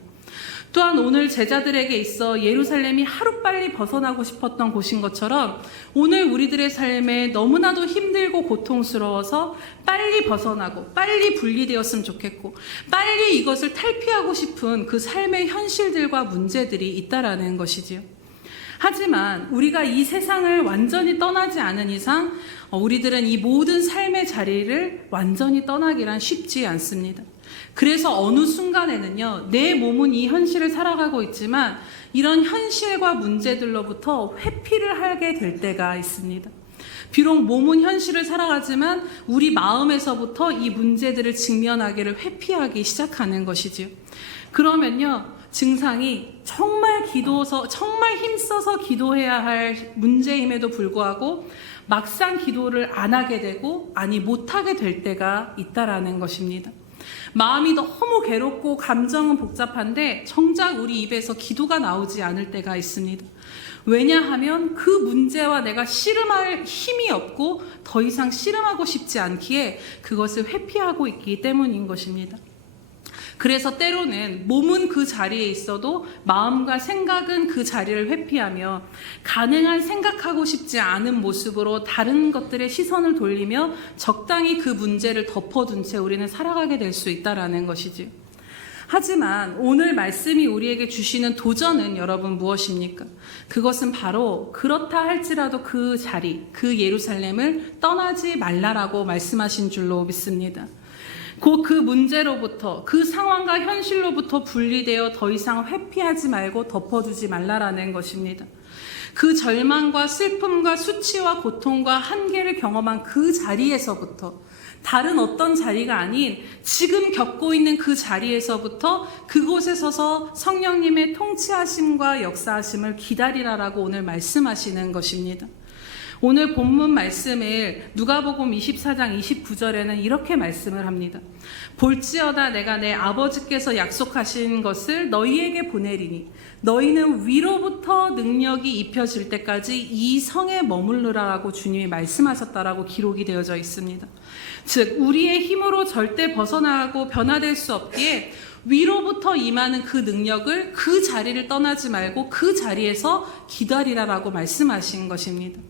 또한 오늘 제자들에게 있어 예루살렘이 하루빨리 벗어나고 싶었던 곳인 것처럼 오늘 우리들의 삶에 너무나도 힘들고 고통스러워서 빨리 벗어나고 빨리 분리되었으면 좋겠고 빨리 이것을 탈피하고 싶은 그 삶의 현실들과 문제들이 있다라는 것이지요. 하지만 우리가 이 세상을 완전히 떠나지 않은 이상 우리들은 이 모든 삶의 자리를 완전히 떠나기란 쉽지 않습니다. 그래서 어느 순간에는요, 내 몸은 이 현실을 살아가고 있지만 이런 현실과 문제들로부터 회피를 하게 될 때가 있습니다. 비록 몸은 현실을 살아가지만 우리 마음에서부터 이 문제들을 직면하기를 회피하기 시작하는 것이지요. 그러면요, 증상이 정말 힘써서 기도해야 할 문제임에도 불구하고 막상 기도를 안 하게 되고 못하게 될 때가 있다라는 것입니다. 마음이 너무 괴롭고 감정은 복잡한데 정작 우리 입에서 기도가 나오지 않을 때가 있습니다. 왜냐하면 그 문제와 내가 씨름할 힘이 없고 더 이상 씨름하고 싶지 않기에 그것을 회피하고 있기 때문인 것입니다. 그래서 때로는 몸은 그 자리에 있어도 마음과 생각은 그 자리를 회피하며 가능한 생각하고 싶지 않은 모습으로 다른 것들의 시선을 돌리며 적당히 그 문제를 덮어둔 채 우리는 살아가게 될 수 있다는 것이지요. 하지만 오늘 말씀이 우리에게 주시는 도전은 여러분 무엇입니까? 그것은 바로 그렇다 할지라도 그 자리, 그 예루살렘을 떠나지 말라라고 말씀하신 줄로 믿습니다. 곧 그 문제로부터 그 상황과 현실로부터 분리되어 더 이상 회피하지 말고 덮어두지 말라라는 것입니다. 그 절망과 슬픔과 수치와 고통과 한계를 경험한 그 자리에서부터 다른 어떤 자리가 아닌 지금 겪고 있는 그 자리에서부터 그곳에 서서 성령님의 통치하심과 역사하심을 기다리라라고 오늘 말씀하시는 것입니다. 오늘 본문 말씀을 누가복음 24장 29절에는 이렇게 말씀을 합니다. 볼지어다 내가 내 아버지께서 약속하신 것을 너희에게 보내리니 너희는 위로부터 능력이 입혀질 때까지 이 성에 머물르라라고 주님이 말씀하셨다라고 기록이 되어져 있습니다. 즉 우리의 힘으로 절대 벗어나고 변화될 수 없기에 위로부터 임하는 그 능력을 그 자리를 떠나지 말고 그 자리에서 기다리라라고 말씀하신 것입니다.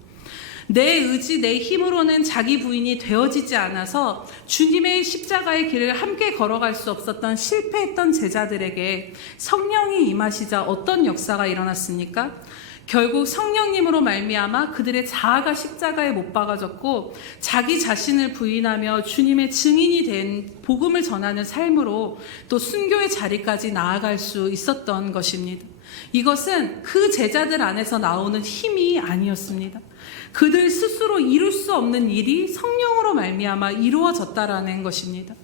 내 의지, 내 힘으로는 자기 부인이 되어지지 않아서 주님의 십자가의 길을 함께 걸어갈 수 없었던 실패했던 제자들에게 성령이 임하시자 어떤 역사가 일어났습니까? 결국 성령님으로 말미암아 그들의 자아가 십자가에 못 박아졌고 자기 자신을 부인하며 주님의 증인이 된 복음을 전하는 삶으로 또 순교의 자리까지 나아갈 수 있었던 것입니다. 이것은 그 제자들 안에서 나오는 힘이 아니었습니다. 그들 스스로 이룰 수 없는 일이 성령으로 말미암아 이루어졌다라는 것입니다.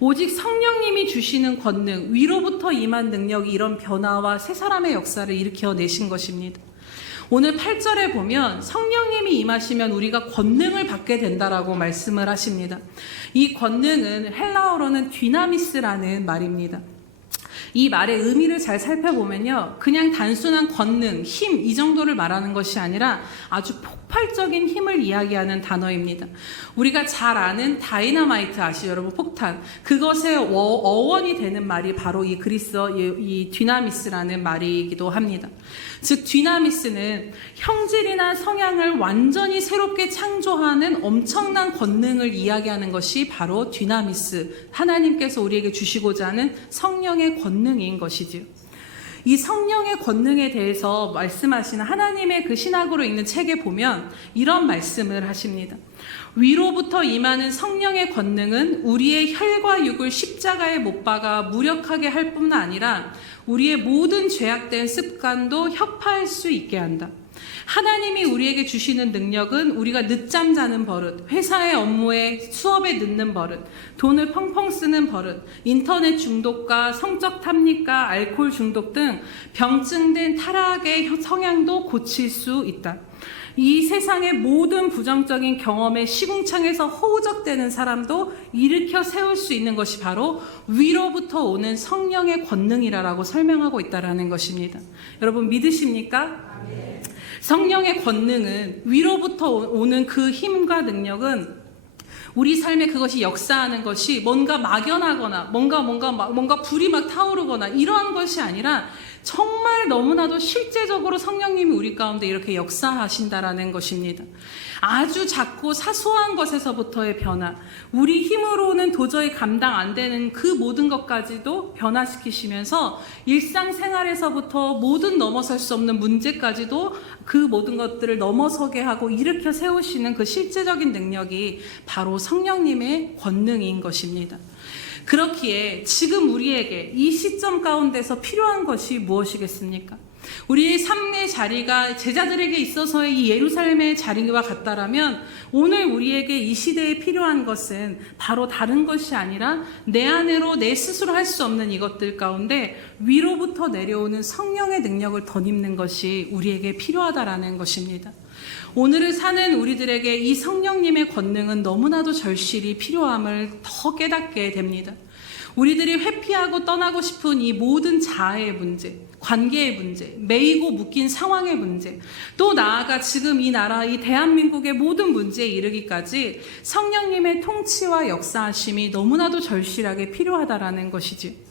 오직 성령님이 주시는 권능, 위로부터 임한 능력이 이런 변화와 새 사람의 역사를 일으켜내신 것입니다. 오늘 8절에 보면 성령님이 임하시면 우리가 권능을 받게 된다라고 말씀을 하십니다. 이 권능은 헬라어로는 디나미스라는 말입니다. 이 말의 의미를 잘 살펴보면요, 그냥 단순한 권능, 힘 이 정도를 말하는 것이 아니라 아주 폭발적인 힘을 이야기하는 단어입니다. 우리가 잘 아는 다이너마이트 아시죠, 여러분? 폭탄. 그것의 어원이 되는 말이 바로 이 그리스어 이 디나미스라는 말이기도 합니다. 즉 디나미스는 형질이나 성향을 완전히 새롭게 창조하는 엄청난 권능을 이야기하는 것이 바로 디나미스, 하나님께서 우리에게 주시고자 하는 성령의 권능인 것이지요. 이 성령의 권능에 대해서 말씀하시는 하나님의 그 신학으로 읽는 책에 보면 이런 말씀을 하십니다. 위로부터 임하는 성령의 권능은 우리의 혈과 육을 십자가에 못 박아 무력하게 할 뿐만 아니라 우리의 모든 죄악된 습관도 혁파할 수 있게 한다. 하나님이 우리에게 주시는 능력은 우리가 늦잠 자는 버릇, 회사의 업무에 수업에 늦는 버릇, 돈을 펑펑 쓰는 버릇, 인터넷 중독과 성적 탐닉과 알코올 중독 등 병증된 타락의 성향도 고칠 수 있다. 이 세상의 모든 부정적인 경험의 시궁창에서 허우적대는 사람도 일으켜 세울 수 있는 것이 바로 위로부터 오는 성령의 권능이라고 설명하고 있다는 것입니다. 여러분 믿으십니까? 성령의 권능은, 위로부터 오는 그 힘과 능력은 우리 삶에 그것이 역사하는 것이 뭔가 막연하거나 뭔가 불이 막 타오르거나 이러한 것이 아니라 정말 너무나도 실제적으로 성령님이 우리 가운데 이렇게 역사하신다라는 것입니다. 아주 작고 사소한 것에서부터의 변화, 우리 힘으로는 도저히 감당 안 되는 그 모든 것까지도 변화시키시면서 일상생활에서부터 모든 넘어설 수 없는 문제까지도 그 모든 것들을 넘어서게 하고 일으켜 세우시는 그 실제적인 능력이 바로 성령님의 권능인 것입니다. 그렇기에 지금 우리에게 이 시점 가운데서 필요한 것이 무엇이겠습니까? 우리의 삶의 자리가 제자들에게 있어서의 이 예루살렘의 자리와 같다라면 오늘 우리에게 이 시대에 필요한 것은 바로 다른 것이 아니라 내 안으로 내 스스로 할 수 없는 이것들 가운데 위로부터 내려오는 성령의 능력을 덧입는 것이 우리에게 필요하다라는 것입니다. 오늘을 사는 우리들에게 이 성령님의 권능은 너무나도 절실히 필요함을 더 깨닫게 됩니다. 우리들이 회피하고 떠나고 싶은 이 모든 자아의 문제, 관계의 문제, 매이고 묶인 상황의 문제, 또 나아가 지금 이 나라, 이 대한민국의 모든 문제에 이르기까지 성령님의 통치와 역사하심이 너무나도 절실하게 필요하다라는 것이지.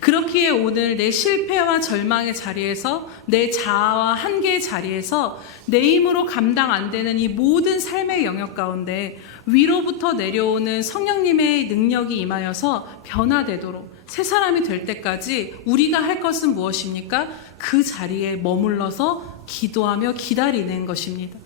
그렇기에 오늘 내 실패와 절망의 자리에서, 내 자아와 한계의 자리에서 내 힘으로 감당 안 되는 이 모든 삶의 영역 가운데 위로부터 내려오는 성령님의 능력이 임하여서 변화되도록 새 사람이 될 때까지 우리가 할 것은 무엇입니까? 그 자리에 머물러서 기도하며 기다리는 것입니다.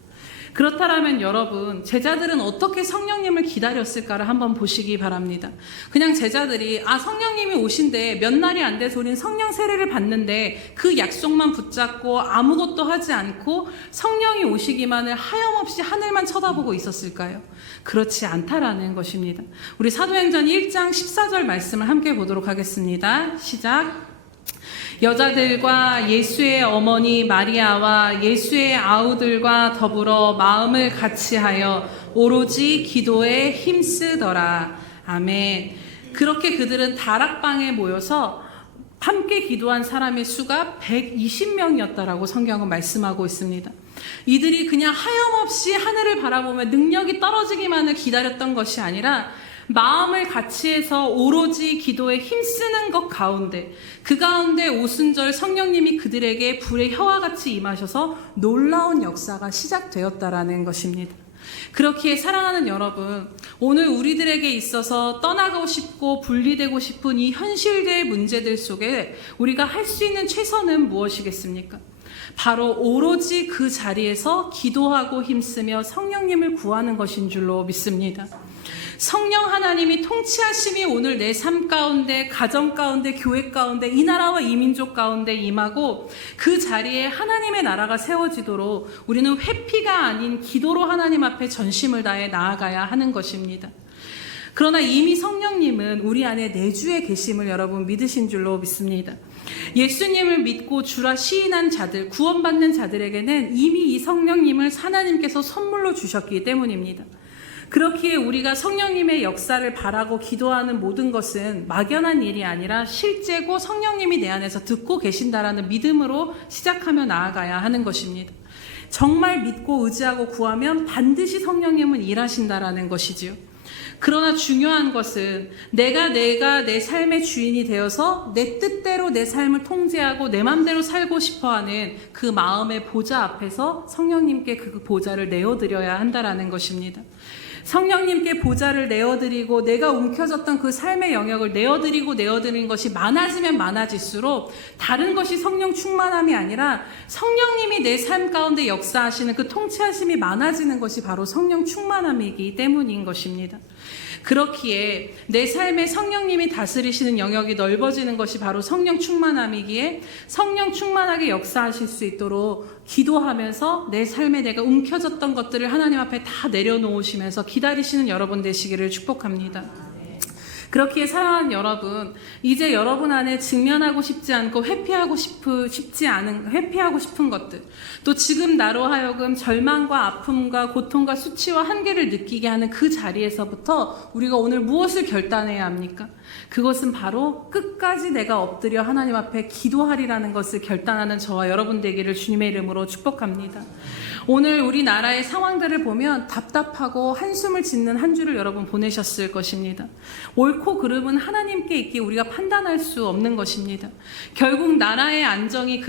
그렇다면 여러분, 제자들은 어떻게 성령님을 기다렸을까를 한번 보시기 바랍니다. 그냥 제자들이 성령님이 오신데 몇 날이 안 돼서 우린 성령 세례를 받는데 그 약속만 붙잡고 아무것도 하지 않고 성령이 오시기만을 하염없이 하늘만 쳐다보고 있었을까요? 그렇지 않다라는 것입니다. 우리 사도행전 1장 14절 말씀을 함께 보도록 하겠습니다. 시작. 여자들과 예수의 어머니 마리아와 예수의 아우들과 더불어 마음을 같이하여 오로지 기도에 힘쓰더라. 아멘. 그렇게 그들은 다락방에 모여서 함께 기도한 사람의 수가 120명이었다라고 성경은 말씀하고 있습니다. 이들이 그냥 하염없이 하늘을 바라보며 능력이 떨어지기만을 기다렸던 것이 아니라 마음을 같이 해서 오로지 기도에 힘쓰는 것 가운데, 그 가운데 오순절 성령님이 그들에게 불의 혀와 같이 임하셔서 놀라운 역사가 시작되었다라는 것입니다. 그렇기에 사랑하는 여러분, 오늘 우리들에게 있어서 떠나고 싶고 분리되고 싶은 이 현실의 문제들 속에 우리가 할 수 있는 최선은 무엇이겠습니까? 바로 오로지 그 자리에서 기도하고 힘쓰며 성령님을 구하는 것인 줄로 믿습니다. 성령 하나님이 통치하심이 오늘 내 삶 가운데, 가정 가운데, 교회 가운데, 이 나라와 이 민족 가운데 임하고 그 자리에 하나님의 나라가 세워지도록 우리는 회피가 아닌 기도로 하나님 앞에 전심을 다해 나아가야 하는 것입니다. 그러나 이미 성령님은 우리 안에 내주에 계심을 여러분 믿으신 줄로 믿습니다. 예수님을 믿고 주라 시인한 자들, 구원받는 자들에게는 이미 이 성령님을 하나님께서 선물로 주셨기 때문입니다. 그렇기에 우리가 성령님의 역사를 바라고 기도하는 모든 것은 막연한 일이 아니라 실제고 성령님이 내 안에서 듣고 계신다라는 믿음으로 시작하며 나아가야 하는 것입니다. 정말 믿고 의지하고 구하면 반드시 성령님은 일하신다라는 것이지요. 그러나 중요한 것은 내가 내 삶의 주인이 되어서 내 뜻대로 내 삶을 통제하고 내 맘대로 살고 싶어하는 그 마음의 보좌 앞에서 성령님께 그 보좌를 내어드려야 한다라는 것입니다. 성령님께 보좌를 내어드리고 내가 움켜졌던 그 삶의 영역을 내어드리는 것이 많아지면 많아질수록 다른 것이 성령 충만함이 아니라 성령님이 내 삶 가운데 역사하시는 그 통치하심이 많아지는 것이 바로 성령 충만함이기 때문인 것입니다. 그렇기에 내 삶에 성령님이 다스리시는 영역이 넓어지는 것이 바로 성령 충만함이기에 성령 충만하게 역사하실 수 있도록 기도하면서 내 삶에 내가 움켜졌던 것들을 하나님 앞에 다 내려놓으시면서 기다리시는 여러분 되시기를 축복합니다. 그렇기에 사랑하는 여러분, 이제 여러분 안에 직면하고 싶지 않고 회피하고 싶은 것들, 또 지금 나로 하여금 절망과 아픔과 고통과 수치와 한계를 느끼게 하는 그 자리에서부터 우리가 오늘 무엇을 결단해야 합니까? 그것은 바로 끝까지 내가 엎드려 하나님 앞에 기도하리라는 것을 결단하는 저와 여러분 되기를 주님의 이름으로 축복합니다. 오늘 우리나라의 상황들을 보면 답답하고 한숨을 짓는 한 주를 여러분 보내셨을 것입니다. 옳고 그름은 하나님께 있기에 우리가 판단할 수 없는 것입니다. 결국 나라의 안정이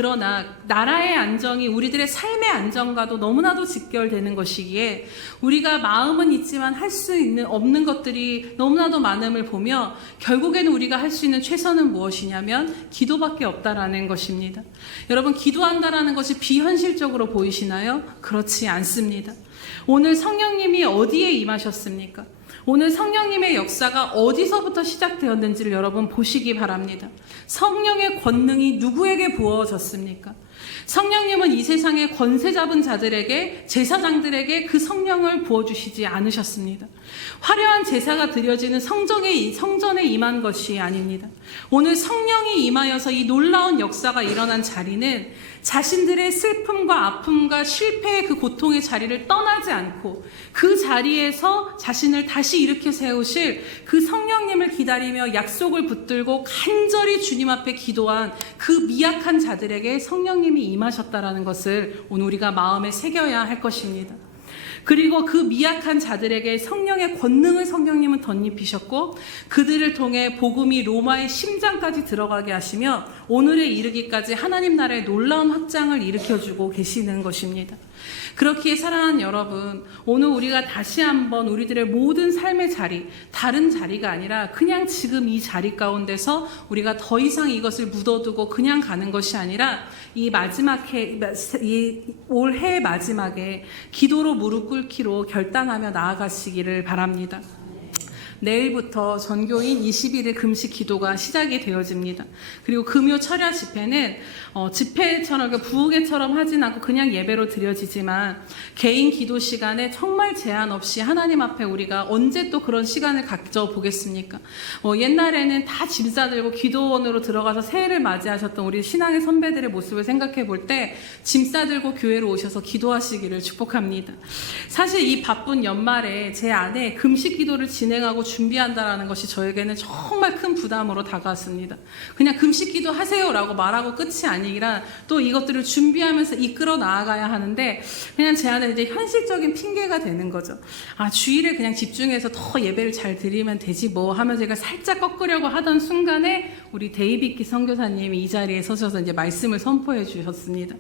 우리들의 삶의 안정과도 너무나도 직결되는 것이기에 우리가 마음은 있지만 할 수 없는 것들이 너무나도 많음을 보며 결국에는 우리가 할 수 있는 최선은 무엇이냐면 기도밖에 없다라는 것입니다. 여러분, 기도한다라는 것이 비현실적으로 보이시나요? 그렇지 않습니다. 오늘 성령님이 어디에 임하셨습니까? 오늘 성령님의 역사가 어디서부터 시작되었는지를 여러분 보시기 바랍니다. 성령의 권능이 누구에게 부어졌습니까? 성령님은 이 세상의 권세 잡은 자들에게, 제사장들에게 그 성령을 부어주시지 않으셨습니다. 화려한 제사가 드려지는 성전에 임한 것이 아닙니다. 오늘 성령이 임하여서 이 놀라운 역사가 일어난 자리는 자신들의 슬픔과 아픔과 실패의 그 고통의 자리를 떠나지 않고 그 자리에서 자신을 다시 일으켜 세우실 그 성령님을 기다리며 약속을 붙들고 간절히 주님 앞에 기도한 그 미약한 자들에게 성령님이 임하셨다라는 것을 오늘 우리가 마음에 새겨야 할 것입니다. 그리고 그 미약한 자들에게 성령의 권능을 성령님은 덧입히셨고 그들을 통해 복음이 로마의 심장까지 들어가게 하시며 오늘에 이르기까지 하나님 나라의 놀라운 확장을 일으켜주고 계시는 것입니다. 그렇기에 사랑하는 여러분, 오늘 우리가 다시 한번 우리들의 모든 삶의 자리, 다른 자리가 아니라 그냥 지금 이 자리 가운데서 우리가 더 이상 이것을 묻어두고 그냥 가는 것이 아니라 이 올해 마지막에 기도로 무릎 꿇기로 결단하며 나아가시기를 바랍니다. 내일부터 전교인 21일 금식 기도가 시작이 되어집니다. 그리고 금요 철야 집회는 집회처럼 부흥회처럼 하진 않고 그냥 예배로 드려지지만 개인 기도 시간에 정말 제한 없이 하나님 앞에 우리가 언제 또 그런 시간을 가져보겠습니까? 옛날에는 다 짐 싸들고 기도원으로 들어가서 새해를 맞이하셨던 우리 신앙의 선배들의 모습을 생각해 볼 때 짐 싸들고 교회로 오셔서 기도하시기를 축복합니다. 사실 이 바쁜 연말에 제 안에 금식 기도를 진행하고 준비한다라는 것이 저에게는 정말 큰 부담으로 다가왔습니다. 그냥 금식 기도 하세요라고 말하고 끝이 아니라 또 이것들을 준비하면서 이끌어 나아가야 하는데 그냥 제 안에 이제 현실적인 핑계가 되는 거죠. 주일에 그냥 집중해서 더 예배를 잘 드리면 되지 뭐 하면서 제가 살짝 꺾으려고 하던 순간에 우리 데이비키 선교사님이 이 자리에 서셔서 이제 말씀을 선포해 주셨습니다.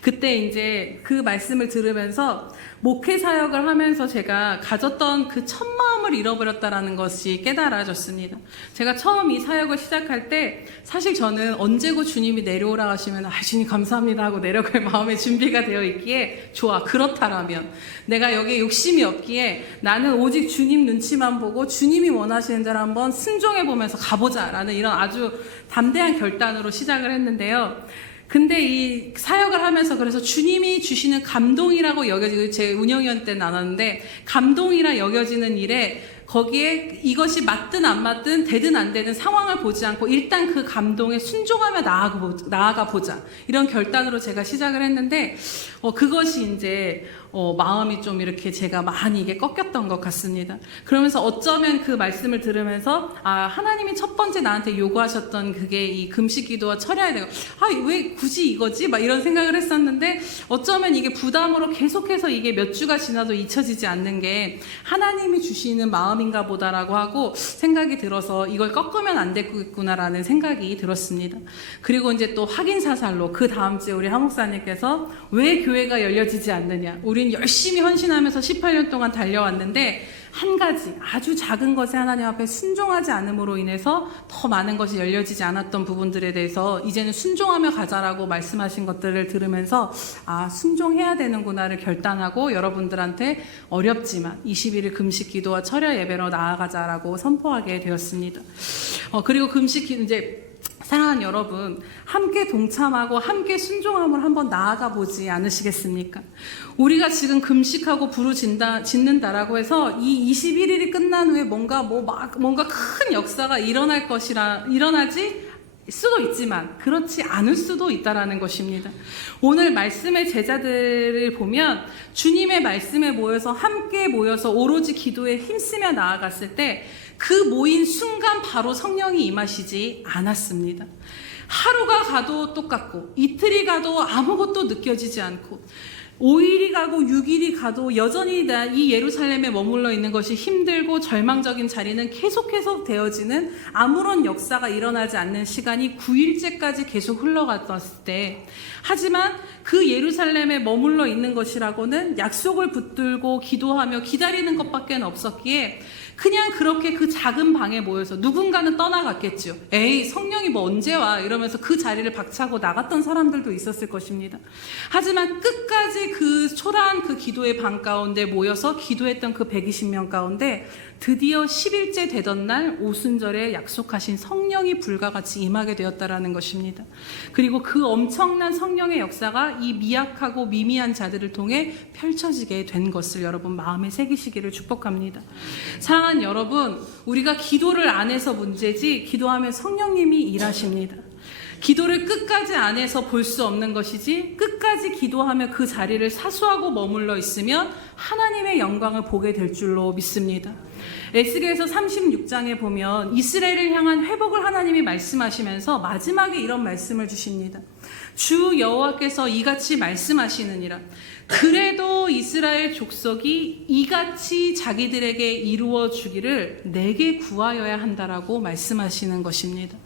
그때 이제 그 말씀을 들으면서 목회 사역을 하면서 제가 가졌던 그 첫 마음을 잃어버렸다라는 있었다는 것이 깨달아졌습니다. 제가 처음 이 사역을 시작할 때 사실 저는 언제고 주님이 내려오라 하시면 주님 감사합니다 하고 내려갈 마음의 준비가 되어 있기에 좋아, 그렇다라면 내가 여기에 욕심이 없기에 나는 오직 주님 눈치만 보고 주님이 원하시는 대로 한번 순종해 보면서 가보자라는 이런 아주 담대한 결단으로 시작을 했는데요. 근데 이 사역을 하면서 그래서 주님이 주시는 감동이라고 여겨지고, 제 운영위원 때 나눴는데 감동이라 여겨지는 일에 거기에 이것이 맞든 안 맞든 되든 안 되든 상황을 보지 않고 일단 그 감동에 순종하며 나아가 보자, 이런 결단으로 제가 시작을 했는데 그것이 이제 마음이 좀 이렇게 제가 많이 이게 꺾였던 것 같습니다. 그러면서 어쩌면 그 말씀을 들으면서 하나님이 첫 번째 나한테 요구하셨던 그게 이 금식 기도와 철야에 대해 왜 굳이 이거지? 막 이런 생각을 했었는데 어쩌면 이게 부담으로 계속해서 이게 몇 주가 지나도 잊혀지지 않는 게 하나님이 주시는 마음인가 보다라고 하고 생각이 들어서 이걸 꺾으면 안 되겠구나라는 생각이 들었습니다. 그리고 이제 또 확인사살로 그 다음 주에 우리 하목사님께서 왜 교회가 열려지지 않느냐, 우린 열심히 헌신하면서 18년 동안 달려왔는데 한 가지 아주 작은 것에 하나님 앞에 순종하지 않음으로 인해서 더 많은 것이 열려지지 않았던 부분들에 대해서 이제는 순종하며 가자라고 말씀하신 것들을 들으면서 순종해야 되는구나를 결단하고 여러분들한테 어렵지만 21일 금식 기도와 철야 예배로 나아가자라고 선포하게 되었습니다. 그리고 금식 이제 사랑하는 여러분, 함께 동참하고 함께 순종함을 한번 나아가 보지 않으시겠습니까? 우리가 지금 금식하고 부르짖는다라고 해서 이 21일이 끝난 후에 뭔가 큰 역사가 일어나지 수도 있지만 그렇지 않을 수도 있다라는 것입니다. 오늘 말씀의 제자들을 보면 주님의 말씀에 함께 모여서 오로지 기도에 힘쓰며 나아갔을 때 그 모인 순간 바로 성령이 임하시지 않았습니다. 하루가 가도 똑같고 이틀이 가도 아무것도 느껴지지 않고 5일이 가고 6일이 가도 여전히 이 예루살렘에 머물러 있는 것이 힘들고 절망적인 자리는 계속해서 되어지는 아무런 역사가 일어나지 않는 시간이 9일째까지 계속 흘러갔을 때, 하지만 그 예루살렘에 머물러 있는 것이라고는 약속을 붙들고 기도하며 기다리는 것밖에 없었기에 그냥 그렇게 그 작은 방에 모여서 누군가는 떠나갔겠죠. 에이, 성령이 뭐 언제 와? 이러면서 그 자리를 박차고 나갔던 사람들도 있었을 것입니다. 하지만 끝까지 그 초라한 그 기도의 방 가운데 모여서 기도했던 그 120명 가운데 드디어 10일째 되던 날 오순절에 약속하신 성령이 불같이 임하게 되었다라는 것입니다. 그리고 그 엄청난 성령의 역사가 이 미약하고 미미한 자들을 통해 펼쳐지게 된 것을 여러분 마음에 새기시기를 축복합니다. 사랑하는 여러분, 우리가 기도를 안 해서 문제지 기도하면 성령님이 일하십니다. 기도를 끝까지 안 해서 볼 수 없는 것이지 끝까지 기도하며 그 자리를 사수하고 머물러 있으면 하나님의 영광을 보게 될 줄로 믿습니다. 에스겔서 36장에 보면 이스라엘을 향한 회복을 하나님이 말씀하시면서 마지막에 이런 말씀을 주십니다. 주 여호와께서 이같이 말씀하시느니라. 그래도 이스라엘 족속이 이같이 자기들에게 이루어 주기를 내게 구하여야 한다라고 말씀하시는 것입니다.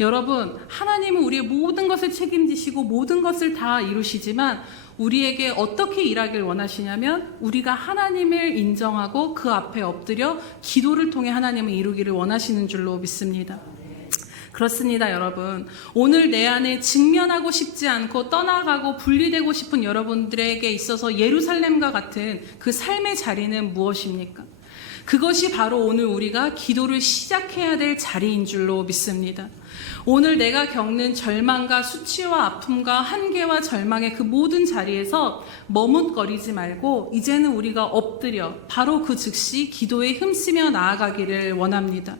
여러분, 하나님은 우리의 모든 것을 책임지시고 모든 것을 다 이루시지만 우리에게 어떻게 일하길 원하시냐면 우리가 하나님을 인정하고 그 앞에 엎드려 기도를 통해 하나님을 이루기를 원하시는 줄로 믿습니다. 그렇습니다, 여러분. 오늘 내 안에 직면하고 싶지 않고 떠나가고 분리되고 싶은 여러분들에게 있어서 예루살렘과 같은 그 삶의 자리는 무엇입니까? 그것이 바로 오늘 우리가 기도를 시작해야 될 자리인 줄로 믿습니다. 오늘 내가 겪는 절망과 수치와 아픔과 한계와 절망의 그 모든 자리에서 머뭇거리지 말고 이제는 우리가 엎드려 바로 그 즉시 기도에 힘쓰며 나아가기를 원합니다.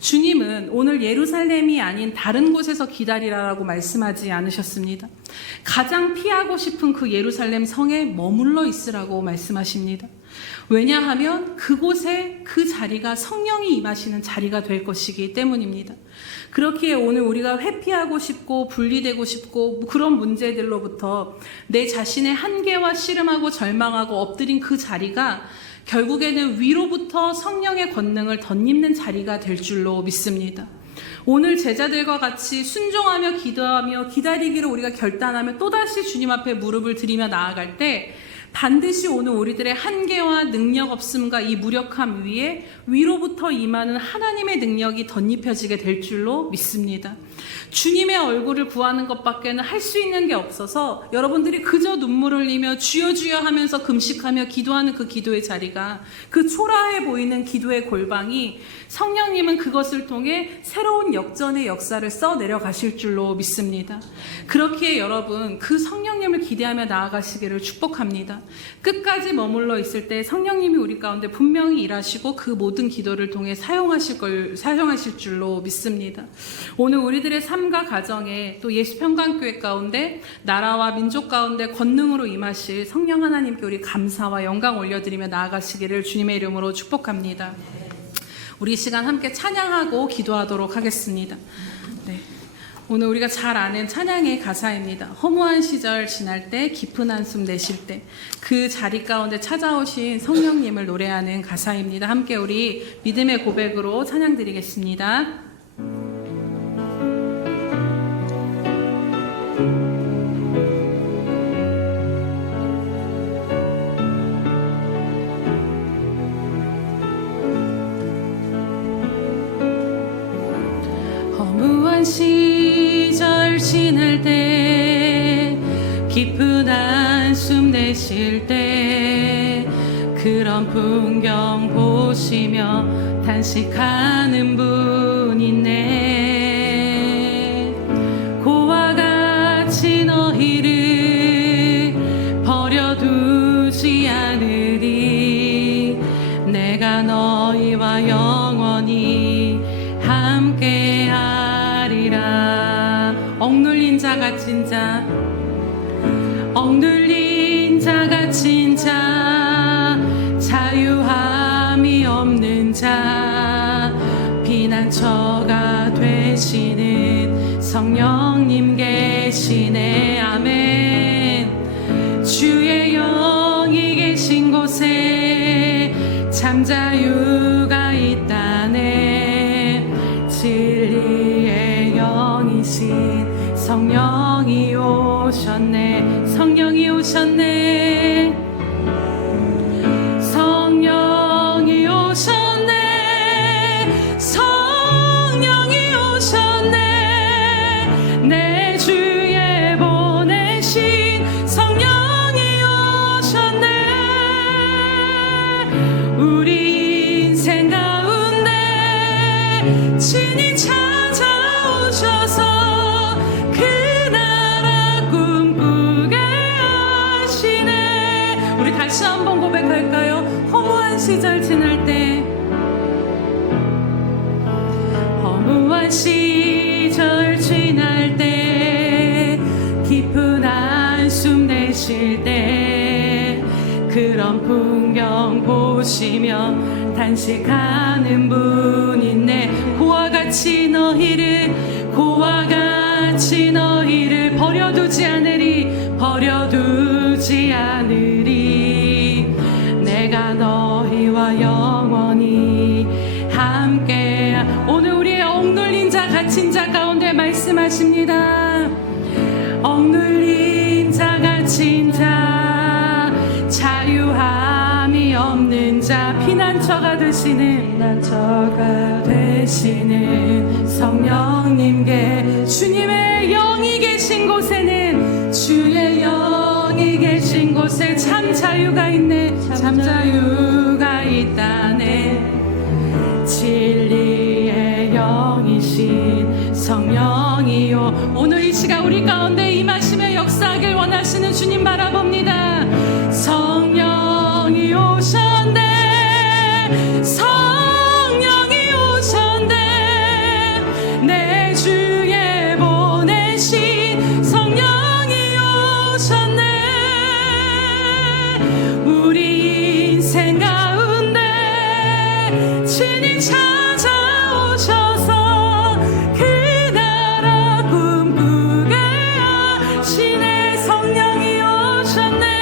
주님은 오늘 예루살렘이 아닌 다른 곳에서 기다리라라고 말씀하지 않으셨습니다. 가장 피하고 싶은 그 예루살렘 성에 머물러 있으라고 말씀하십니다. 왜냐하면 그곳에 그 자리가 성령이 임하시는 자리가 될 것이기 때문입니다. 그렇기에 오늘 우리가 회피하고 싶고 분리되고 싶고 그런 문제들로부터 내 자신의 한계와 씨름하고 절망하고 엎드린 그 자리가 결국에는 위로부터 성령의 권능을 덧입는 자리가 될 줄로 믿습니다. 오늘 제자들과 같이 순종하며 기도하며 기다리기를 우리가 결단하며 또다시 주님 앞에 무릎을 들이며 나아갈 때 반드시 오늘 우리들의 한계와 능력 없음과 이 무력함 위에 위로부터 임하는 하나님의 능력이 덧입혀지게 될 줄로 믿습니다. 주님의 얼굴을 구하는 것밖에는 할 수 있는 게 없어서 여러분들이 그저 눈물을 흘리며 주여 주여 하면서 금식하며 기도하는 그 기도의 자리가, 그 초라해 보이는 기도의 골방이 성령님은 그것을 통해 새로운 역전의 역사를 써 내려가실 줄로 믿습니다. 그렇기에 여러분, 그 성령님을 기대하며 나아가시기를 축복합니다. 끝까지 머물러 있을 때 성령님이 우리 가운데 분명히 일하시고 그 모든 기도를 통해 사용하실 줄로 믿습니다. 오늘 우리들의 삶과 가정에 또 예수평강교회 가운데 나라와 민족 가운데 권능으로 임하실 성령 하나님께 우리 감사와 영광 올려드리며 나아가시기를 주님의 이름으로 축복합니다. 우리 시간 함께 찬양하고 기도하도록 하겠습니다. 네. 오늘 우리가 잘 아는 찬양의 가사입니다. 허무한 시절 지날 때, 깊은 한숨 내쉴 때, 그 자리 가운데 찾아오신 성령님을 노래하는 가사입니다. 함께 우리 믿음의 고백으로 찬양 드리겠습니다. 허무한 시절 지날 때, 깊은 한숨 내쉴 때, 그런 풍경 보시며 단식하는 분 있네. 고와 같이 너희를 버려두지 않으리. 내가 너희와 영원히 함께하리라. 억눌린 자 갇힌 자, 억눌린 자 갇힌 자, 자유함이 없는 자, 피난처가 되시는 성령님 계시네. 아멘. 주의 영이 계신 곳에 참 자유가 있다네. 진리의 영이신 성령이 오셨네. 성령이 오셨네. 성령이 오셨네. 성령이 오셨네. 내 주에 보내신 성령이 오셨네. 우리 인생 가운데 친히 찾아오셔서 그 나라 꿈꾸게 하시네. 우리 다시 한번 고백할까요? 허무한 시절 지날 때, 허무한 시절 지날 때, 깊은 한숨 내쉴 때, 그런 풍경 보시며 단식하는 분 있네. 고와 같이 너희를, 고와 같이 너희를 버려두지 않으리. 버려두지 않으리. 내가 너희와 영원히 함께. 오늘 우리의 억눌린 자 갇힌 자 가운데 말씀하십니다. 억눌린 자 갇힌 자, 자유함이 없는 자, 피난처가 되시는 성령님께, 주님의 영이 계신 곳에는, 주의 영이 계신 곳에 참 자유가 있네. 참 자유가 있다네. 진리의 영이신 성령이요. 오늘 이 시간 우리 가운데 임하시며 역사하길 원하시는 주님 바라봅니다. 성령이 오셨네. 성령이 오셨네. 내 주에 보내신 성령이 오셨네. 우리 인생 가운데 친히 찾아오셔서 그 나라 꿈꾸게 하시네. 성령이 오셨네.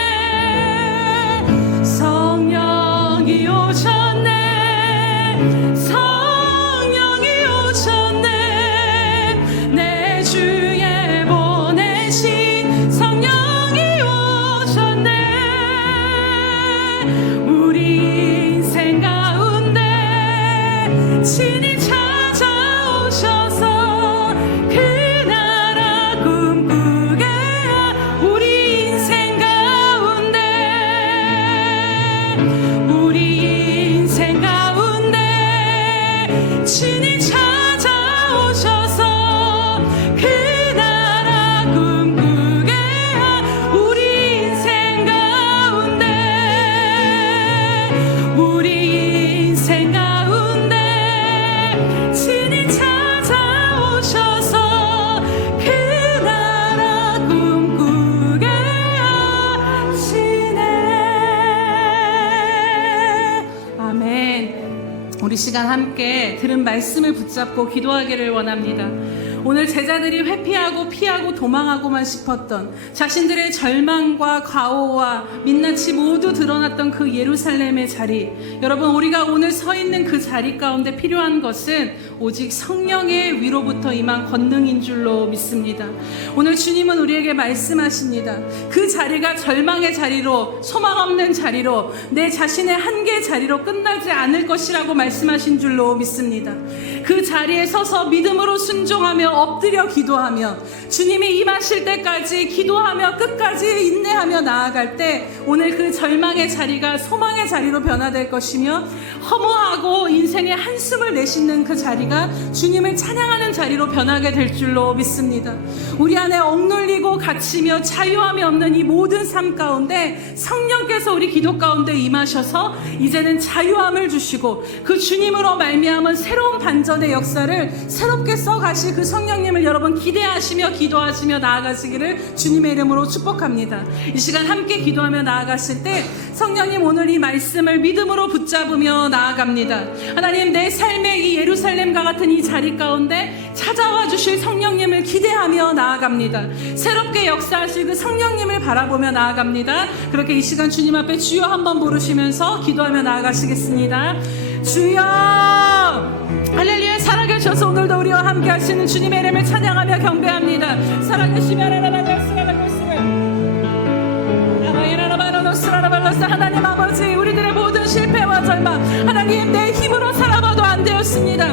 친히 찾아오셔서 그 나라 꿈꾸게 우리 인생 가운데 친히 찾아오셔서 그 나라 꿈꾸게 하시네. 아멘. 우리 시간 함께 들은 말씀을 붙잡고 기도하기를 원합니다. 오늘 제자들이 회피하고 피하고 도망하고만 싶었던 자신들의 절망과 과오와 민낯이 모두 드러났던 그 예루살렘의 자리, 여러분, 우리가 오늘 서 있는 그 자리 가운데 필요한 것은 오직 성령의 위로부터 임한 권능인 줄로 믿습니다. 오늘 주님은 우리에게 말씀하십니다. 그 자리가 절망의 자리로, 소망 없는 자리로, 내 자신의 한계 자리로 끝나지 않을 것이라고 말씀하신 줄로 믿습니다. 그 자리에 서서 믿음으로 순종하며 엎드려 기도하며 주님이 임하실 때까지 기도하며 끝까지 인내하며 나아갈 때 오늘 그 절망의 자리가 소망의 자리로 변화될 것이며, 허무하고 인생의 한숨을 내쉬는 그 자리가 주님을 찬양하는 자리로 변하게 될 줄로 믿습니다. 우리 안에 억눌리고 갇히며 자유함이 없는 이 모든 삶 가운데 성령께서 우리 기도 가운데 임하셔서 이제는 자유함을 주시고 그 주님으로 말미암은 새로운 반전의 역사를 새롭게 써가실 그 성령님을 여러분 기대하시며 기도하시며 나아가시기를 주님의 이름으로 축복합니다. 이 시간 함께 기도하며 나아가실 때 성령님, 오늘 이 말씀을 믿음으로 붙잡으며 나아갑니다. 하나님, 내 삶의 이 예루살렘과 같은 이 자리 가운데 찾아와 주실 성령님을 기대하며 나아갑니다. 새롭게 역사하실 그 성령님을 바라보며 나아갑니다. 그렇게 이 시간 주님 앞에 주여 한번 부르시면서 기도하며 나아가시겠습니다. 주여, 할렐루야. 살아계셔서 오늘도 우리와 함께 하시는 주님의 이름을 찬양하며 경배합니다. 살아계시며 하나님 아버지, 우리들의 모든 실패와 절망, 하나님, 내 힘으로 살아봐도 안 되었습니다.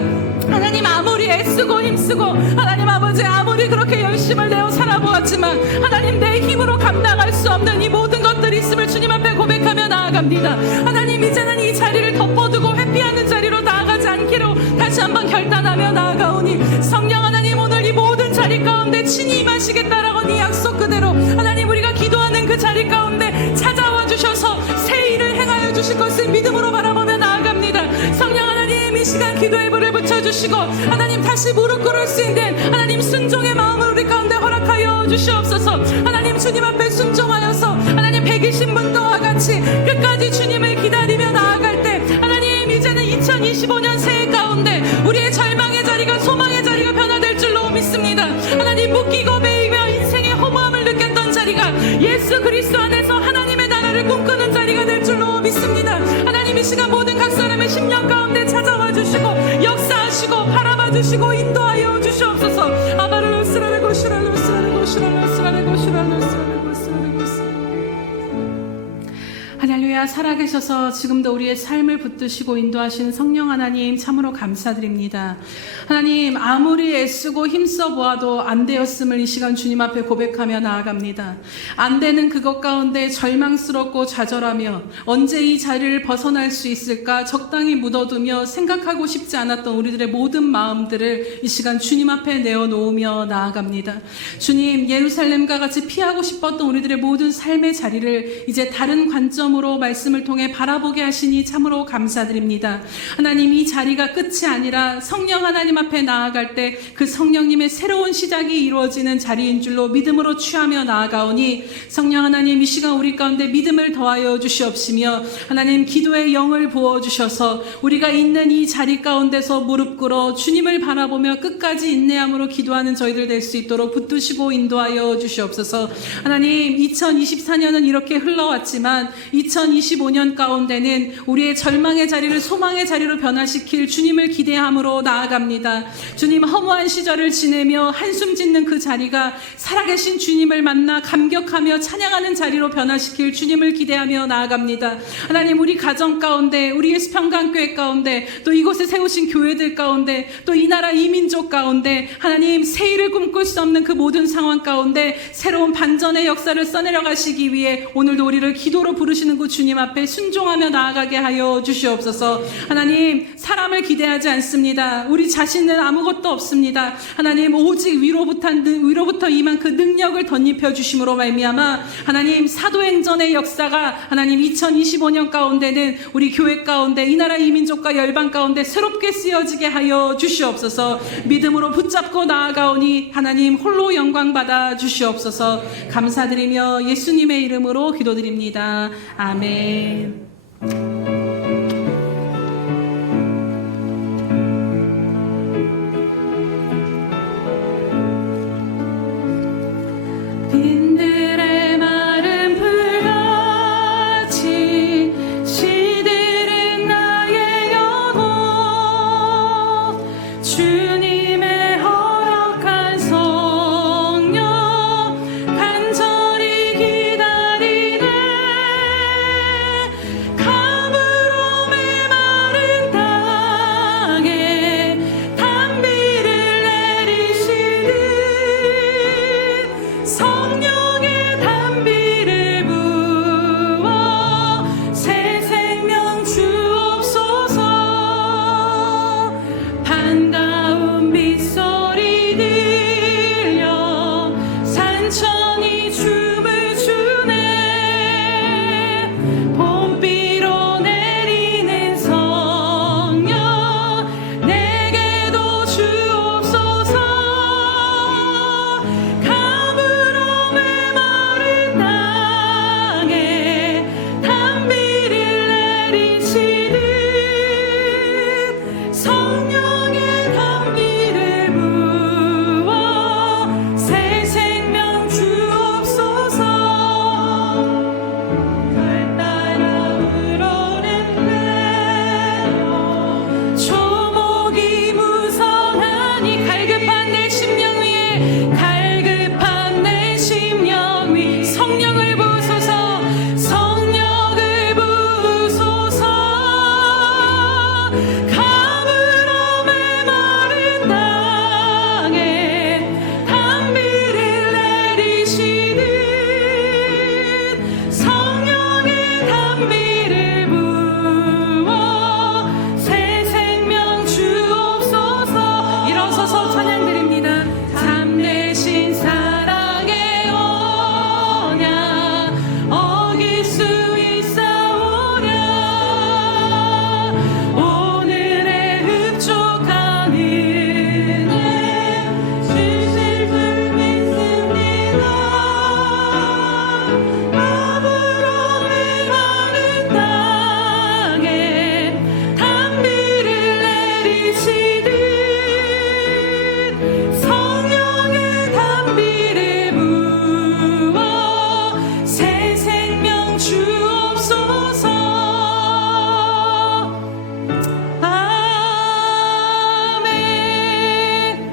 하나님, 아무리 애쓰고 힘쓰고, 하나님 아버지, 아무리 그렇게 열심을 내어 살아보았지만 하나님, 내 힘으로 감당할 수 없는 이 모든 것들이 있음을 주님 앞에 고백하며 나아갑니다. 하나님, 이제는 이 자리를 덮어두고 회피하는 자리로 나아가지 않기로 다시 한번 결단하며 나아가오니, 성령 하나님, 오늘 이 모든 자리 가운데 친히 임하시겠다라고 네 약속 그대로 하나님, 우리가 기도하는 그 자리 가운데 찾아와 주셔서 새 일을 행하여 주실 것을 믿음으로 바라보며 나아갑니다. 성령 하나님, 이 시간 기도의 불을 붙여주시고 하나님, 다시 무릎 꿇을 수 있는 하나님 순종의 마음을 우리 가운데 허락하여 주시옵소서. 하나님, 주님 앞에 순종하여서 하나님 120문도와 같이 끝까지 주님을 기다리며 나아갈 때 하나님, 이제는 2025년 새해 가운데 우리의 절망의 자리가 소망의 자리가 변화될 줄로 믿습니다. 하나님, 묶이고 매이며 인생의 허무함을 느꼈던 자리가 예수 그리스도 안에서 하나님의 나라를 꿈꾸는 자리가 될 줄로 믿습니다. 하나님, 이 시간 모든 각 사람의 심령 가운데 찾아와 주시고 역사하시고 바라봐 주시고 인도하여 주시옵소서. 아바르로스라르고 슈라르스라르고 슈라르스라르고 슈라르스라르고 할렐루야. 살아계셔서 지금도 우리의 삶을 붙드시고 인도하시는 성령 하나님, 참으로 감사드립니다. 하나님, 아무리 애쓰고 힘써 보아도 안 되었음을 이 시간 주님 앞에 고백하며 나아갑니다. 안 되는 그것 가운데 절망스럽고 좌절하며 언제 이 자리를 벗어날 수 있을까 적당히 묻어두며 생각하고 싶지 않았던 우리들의 모든 마음들을 이 시간 주님 앞에 내어놓으며 나아갑니다. 주님, 예루살렘과 같이 피하고 싶었던 우리들의 모든 삶의 자리를 이제 다른 관점으로 말씀을 통해 바라보게 하시니 참으로 감사드립니다. 하나님, 이 자리가 끝이 아니라 성령 하나님 앞에 나아갈 때 그 성령님의 새로운 시작이 이루어지는 자리인 줄로 믿음으로 취하며 나아가오니, 성령 하나님, 이 시간 우리 가운데 믿음을 더하여 주시옵시며 하나님, 기도의 영을 부어주셔서 우리가 있는 이 자리 가운데서 무릎 꿇어 주님을 바라보며 끝까지 인내함으로 기도하는 저희들 될 수 있도록 붙드시고 인도하여 주시옵소서. 하나님, 2024년은 이렇게 흘러왔지만 2025년 가운데는 우리의 절망의 자리를 소망의 자리로 변화시킬 주님을 기대함으로 나아갑니다. 주님, 허무한 시절을 지내며 한숨 짓는 그 자리가 살아계신 주님을 만나 감격하며 찬양하는 자리로 변화시킬 주님을 기대하며 나아갑니다. 하나님, 우리 가정 가운데, 우리 예수평강교회 가운데, 또 이곳에 세우신 교회들 가운데, 또 이 나라 이 민족 가운데 하나님, 새 일을 꿈꿀 수 없는 그 모든 상황 가운데 새로운 반전의 역사를 써내려 가시기 위해 오늘도 우리를 기도로 부르시는 그 주님 주님 앞에 순종하며 나아가게 하여 주시옵소서. 하나님, 사람을 기대하지 않습니다. 우리 자신은 아무것도 없습니다. 하나님, 오직 위로부터 임한 그 능력을 덧입혀 주심으로 말미암아 하나님, 사도행전의 역사가 하나님 2025년 가운데는 우리 교회 가운데 이 나라 이 민족과 열방 가운데 새롭게 쓰여지게 하여 주시옵소서. 믿음으로 붙잡고 나아가오니 하나님 홀로 영광 받아 주시옵소서. 감사드리며 예수님의 이름으로 기도드립니다. 아멘. 빈들의 마른 불같이 시들은 나의 영혼 주님의 허락한 성령 간절히 기다리네. 가물어 메마른 땅에 단비를 내리시듯 성령의 단비를 부어 새 생명 주옵소서. 반가운 빗소리 들려 산천이 춤을 추네. 봄비로 내리는 성령 내게도 주옵소서. 가물어 메마른 땅에 단비를 내리시듯 성령의 단비를 부어 새 생명 주옵소서. 별 따라 우러내요. 초목이 무성하니 갈급한 내 심령 위에 갈급한 내 심령 위 성령을 부으소서. 성령을 부으소서. 가물어 메마른 땅에 단비를 내리시듯 성령의 단비를 부어 새 생명 주옵소서. 일어서서 찬양드립니다. 참되신 사랑의 언약 어길 수 있사오랴. 오늘의 흡족한 은혜 주실 줄 믿습니다. 가물어 메마른 땅에 단비를 내리시듯 성령의 단비를 부어 새 생명 주옵소서. 아멘.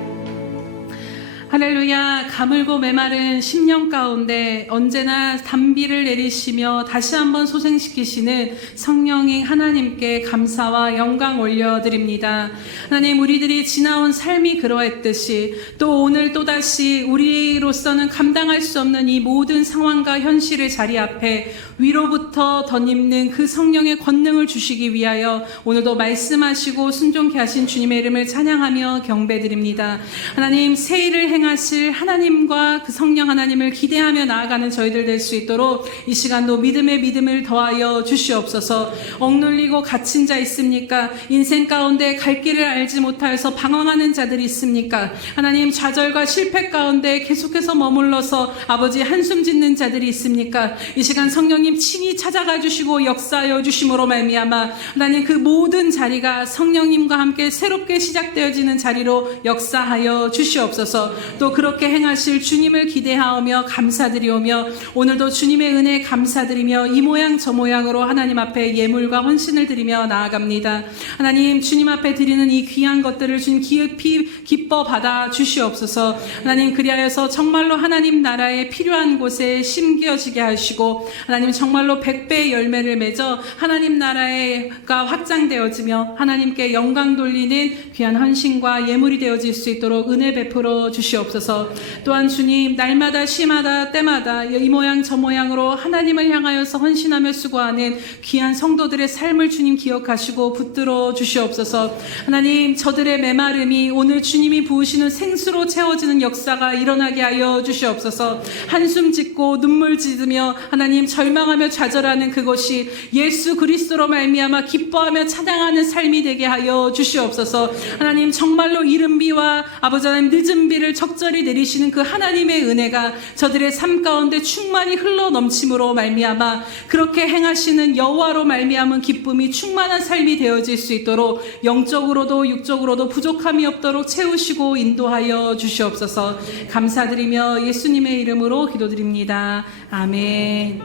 할렐루야. 가물고 메마른 심령 가운데 언제나 단비를 내리시며 다시 한번 소생시키시는 성령인 하나님께 감사와 영광 올려드립니다. 하나님, 우리들이 지나온 삶이 그러했듯이 또 오늘 또다시 우리로서는 감당할 수 없는 이 모든 상황과 현실의 자리 앞에 위로부터 덧입는 그 성령의 권능을 주시기 위하여 오늘도 말씀하시고 순종케 하신 주님의 이름을 찬양하며 경배드립니다. 하나님, 새 일을 행하실 하나님과 그 성령 하나님을 기대하며 나아가는 저희들 될 수 있도록 이 시간도 믿음의 믿음을 더하여 주시옵소서. 억눌리고 갇힌 자 있습니까? 인생 가운데 갈 길을 알지 못하여서 방황하는 자들이 있습니까? 하나님, 좌절과 실패 가운데 계속해서 머물러서 아버지 한숨 짓는 자들이 있습니까? 이 시간 성령님 친히 찾아가 주시고 역사하여 주심으로 말미암아 하나님, 그 모든 자리가 성령님과 함께 새롭게 시작되어지는 자리로 역사하여 주시옵소서. 또 그렇게 행하실 주님을 기대하오며 감사드리오며 오늘도 주님의 은혜에 감사드리며 이 모양 저 모양으로 하나님 앞에 예물과 헌신을 드리며 나아갑니다. 하나님, 주님 앞에 드리는 이 귀한 것들을 주님 깊이 기뻐 받아 주시옵소서. 하나님, 그리하여서 정말로 하나님 나라에 필요한 곳에 심겨지게 하시고 하나님 정말로 100배의 열매를 맺어 하나님 나라가 확장되어지며 하나님께 영광 돌리는 귀한 헌신과 예물이 되어질 수 있도록 은혜 베풀어 주시옵소서. 또한 주님, 날마다 시마다 때마다 이 모양 저 모양으로 하나님을 향하여서 헌신하며 수고하는 귀한 성도들의 삶을 주님 기억하시고 붙들어 주시옵소서. 하나님, 저들의 메마름이 오늘 주님이 부으시는 생수로 채워지는 역사가 일어나게 하여 주시옵소서. 한숨 짓고 눈물 짓으며 하나님 절망하며 좌절하는 그것이 예수 그리스도로 말미암아 기뻐하며 찬양하는 삶이 되게 하여 주시옵소서. 하나님, 정말로 이른 비와 아버지 하나님 늦은 비를 적절히 내리시는 그 하나님의 은혜가 저들의 삶 가운데 충만히 흘러 넘침으로 말미암아 그렇게 행하시는 여호와로 말미암은 기쁨이 충만한 삶이 되어질 수 있도록 영적으로도 육적으로도 부족함이 없도록 채우시고 인도하여 주시옵소서. 감사드리며 예수님의 이름으로 기도드립니다. 아멘.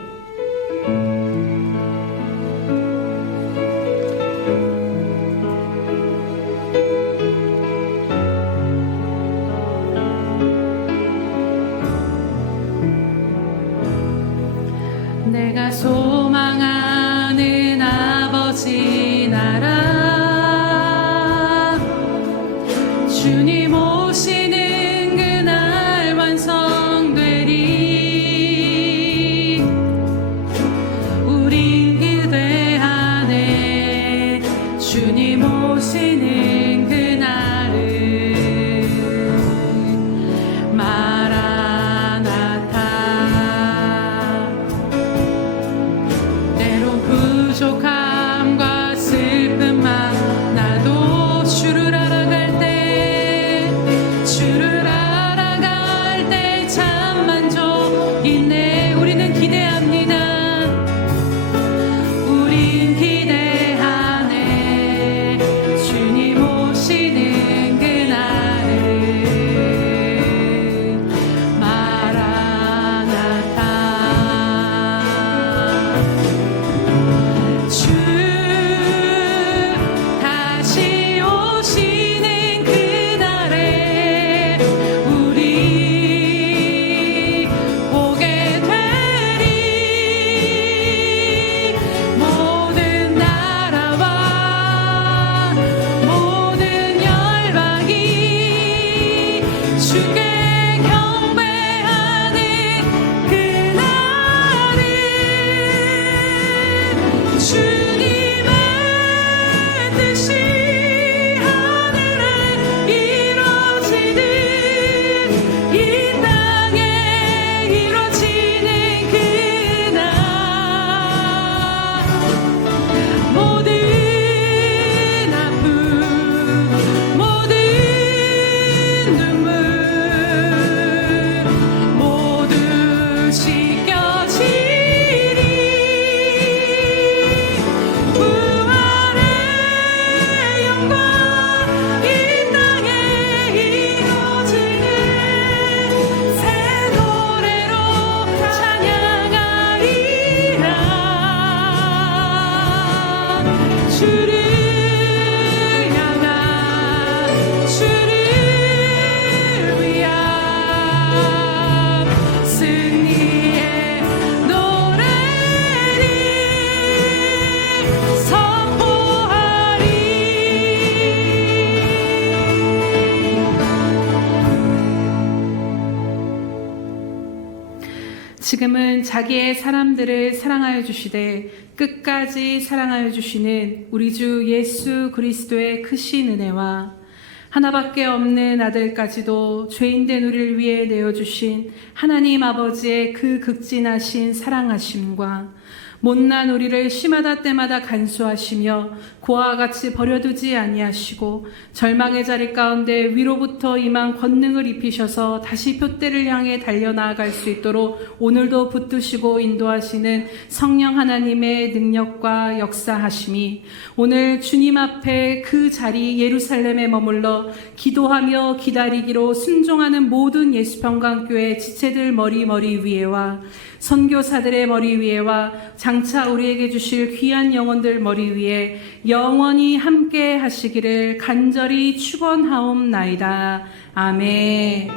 내가 소망하는 아버지 나라, 주님 오시는 그날 완성되리. 우린 그대 안에 주님 오시는 그날을 부족함과 슬픔만 나도 주를 알아갈 때 참 만족 있네. 우리는 기대합니다. 우린 기대하네. 주님 오시는 그날을 마라나타. 주 다시 오시는 그날에 우리 보게 되리. 모든 나라와 모든 열방이 주께 경배하는 그날을 주님의 뜻이 하늘에 이루어지듯 이 땅에 이루어지는 그날, 모든 아픔 모든 눈물 모두 씻겨지리. 부활의 영광 이 땅에 이루어지는 새 노래로 찬양하리라. 주를 향한 주를 위한 승리의 노래를 선포하리. 지금은 자기의 사람들을 사랑하여 주시되 끝까지 사랑하여 주시는 우리 주 예수 그리스도의 크신 은혜와 하나밖에 없는 아들까지도 죄인된 우리를 위해 내어주신 하나님 아버지의 그 극진하신 사랑하심과 못난 우리를 시마다 때마다 간수하시며 고아와 같이 버려두지 아니하시고 절망의 자리 가운데 위로부터 임한 권능을 입히셔서 다시 표대를 향해 달려나아갈 수 있도록 오늘도 붙드시고 인도하시는 성령 하나님의 능력과 역사하심이 오늘 주님 앞에 그 자리 예루살렘에 머물러 기도하며 기다리기로 순종하는 모든 예수평강교회 지체들 머리 위에와 선교사들의 머리 위에와 장차 우리에게 주실 귀한 영혼들 머리 위에 영원히 함께 하시기를 간절히 축원하옵나이다. 아멘.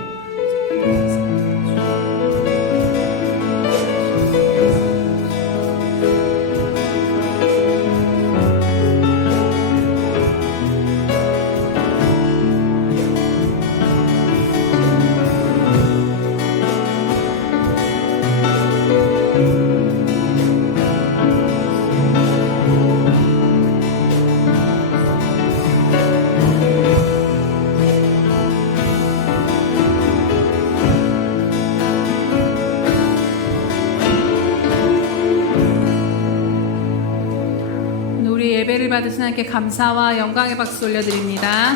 예배를 받으신 하나님께 감사와 영광의 박수 올려드립니다.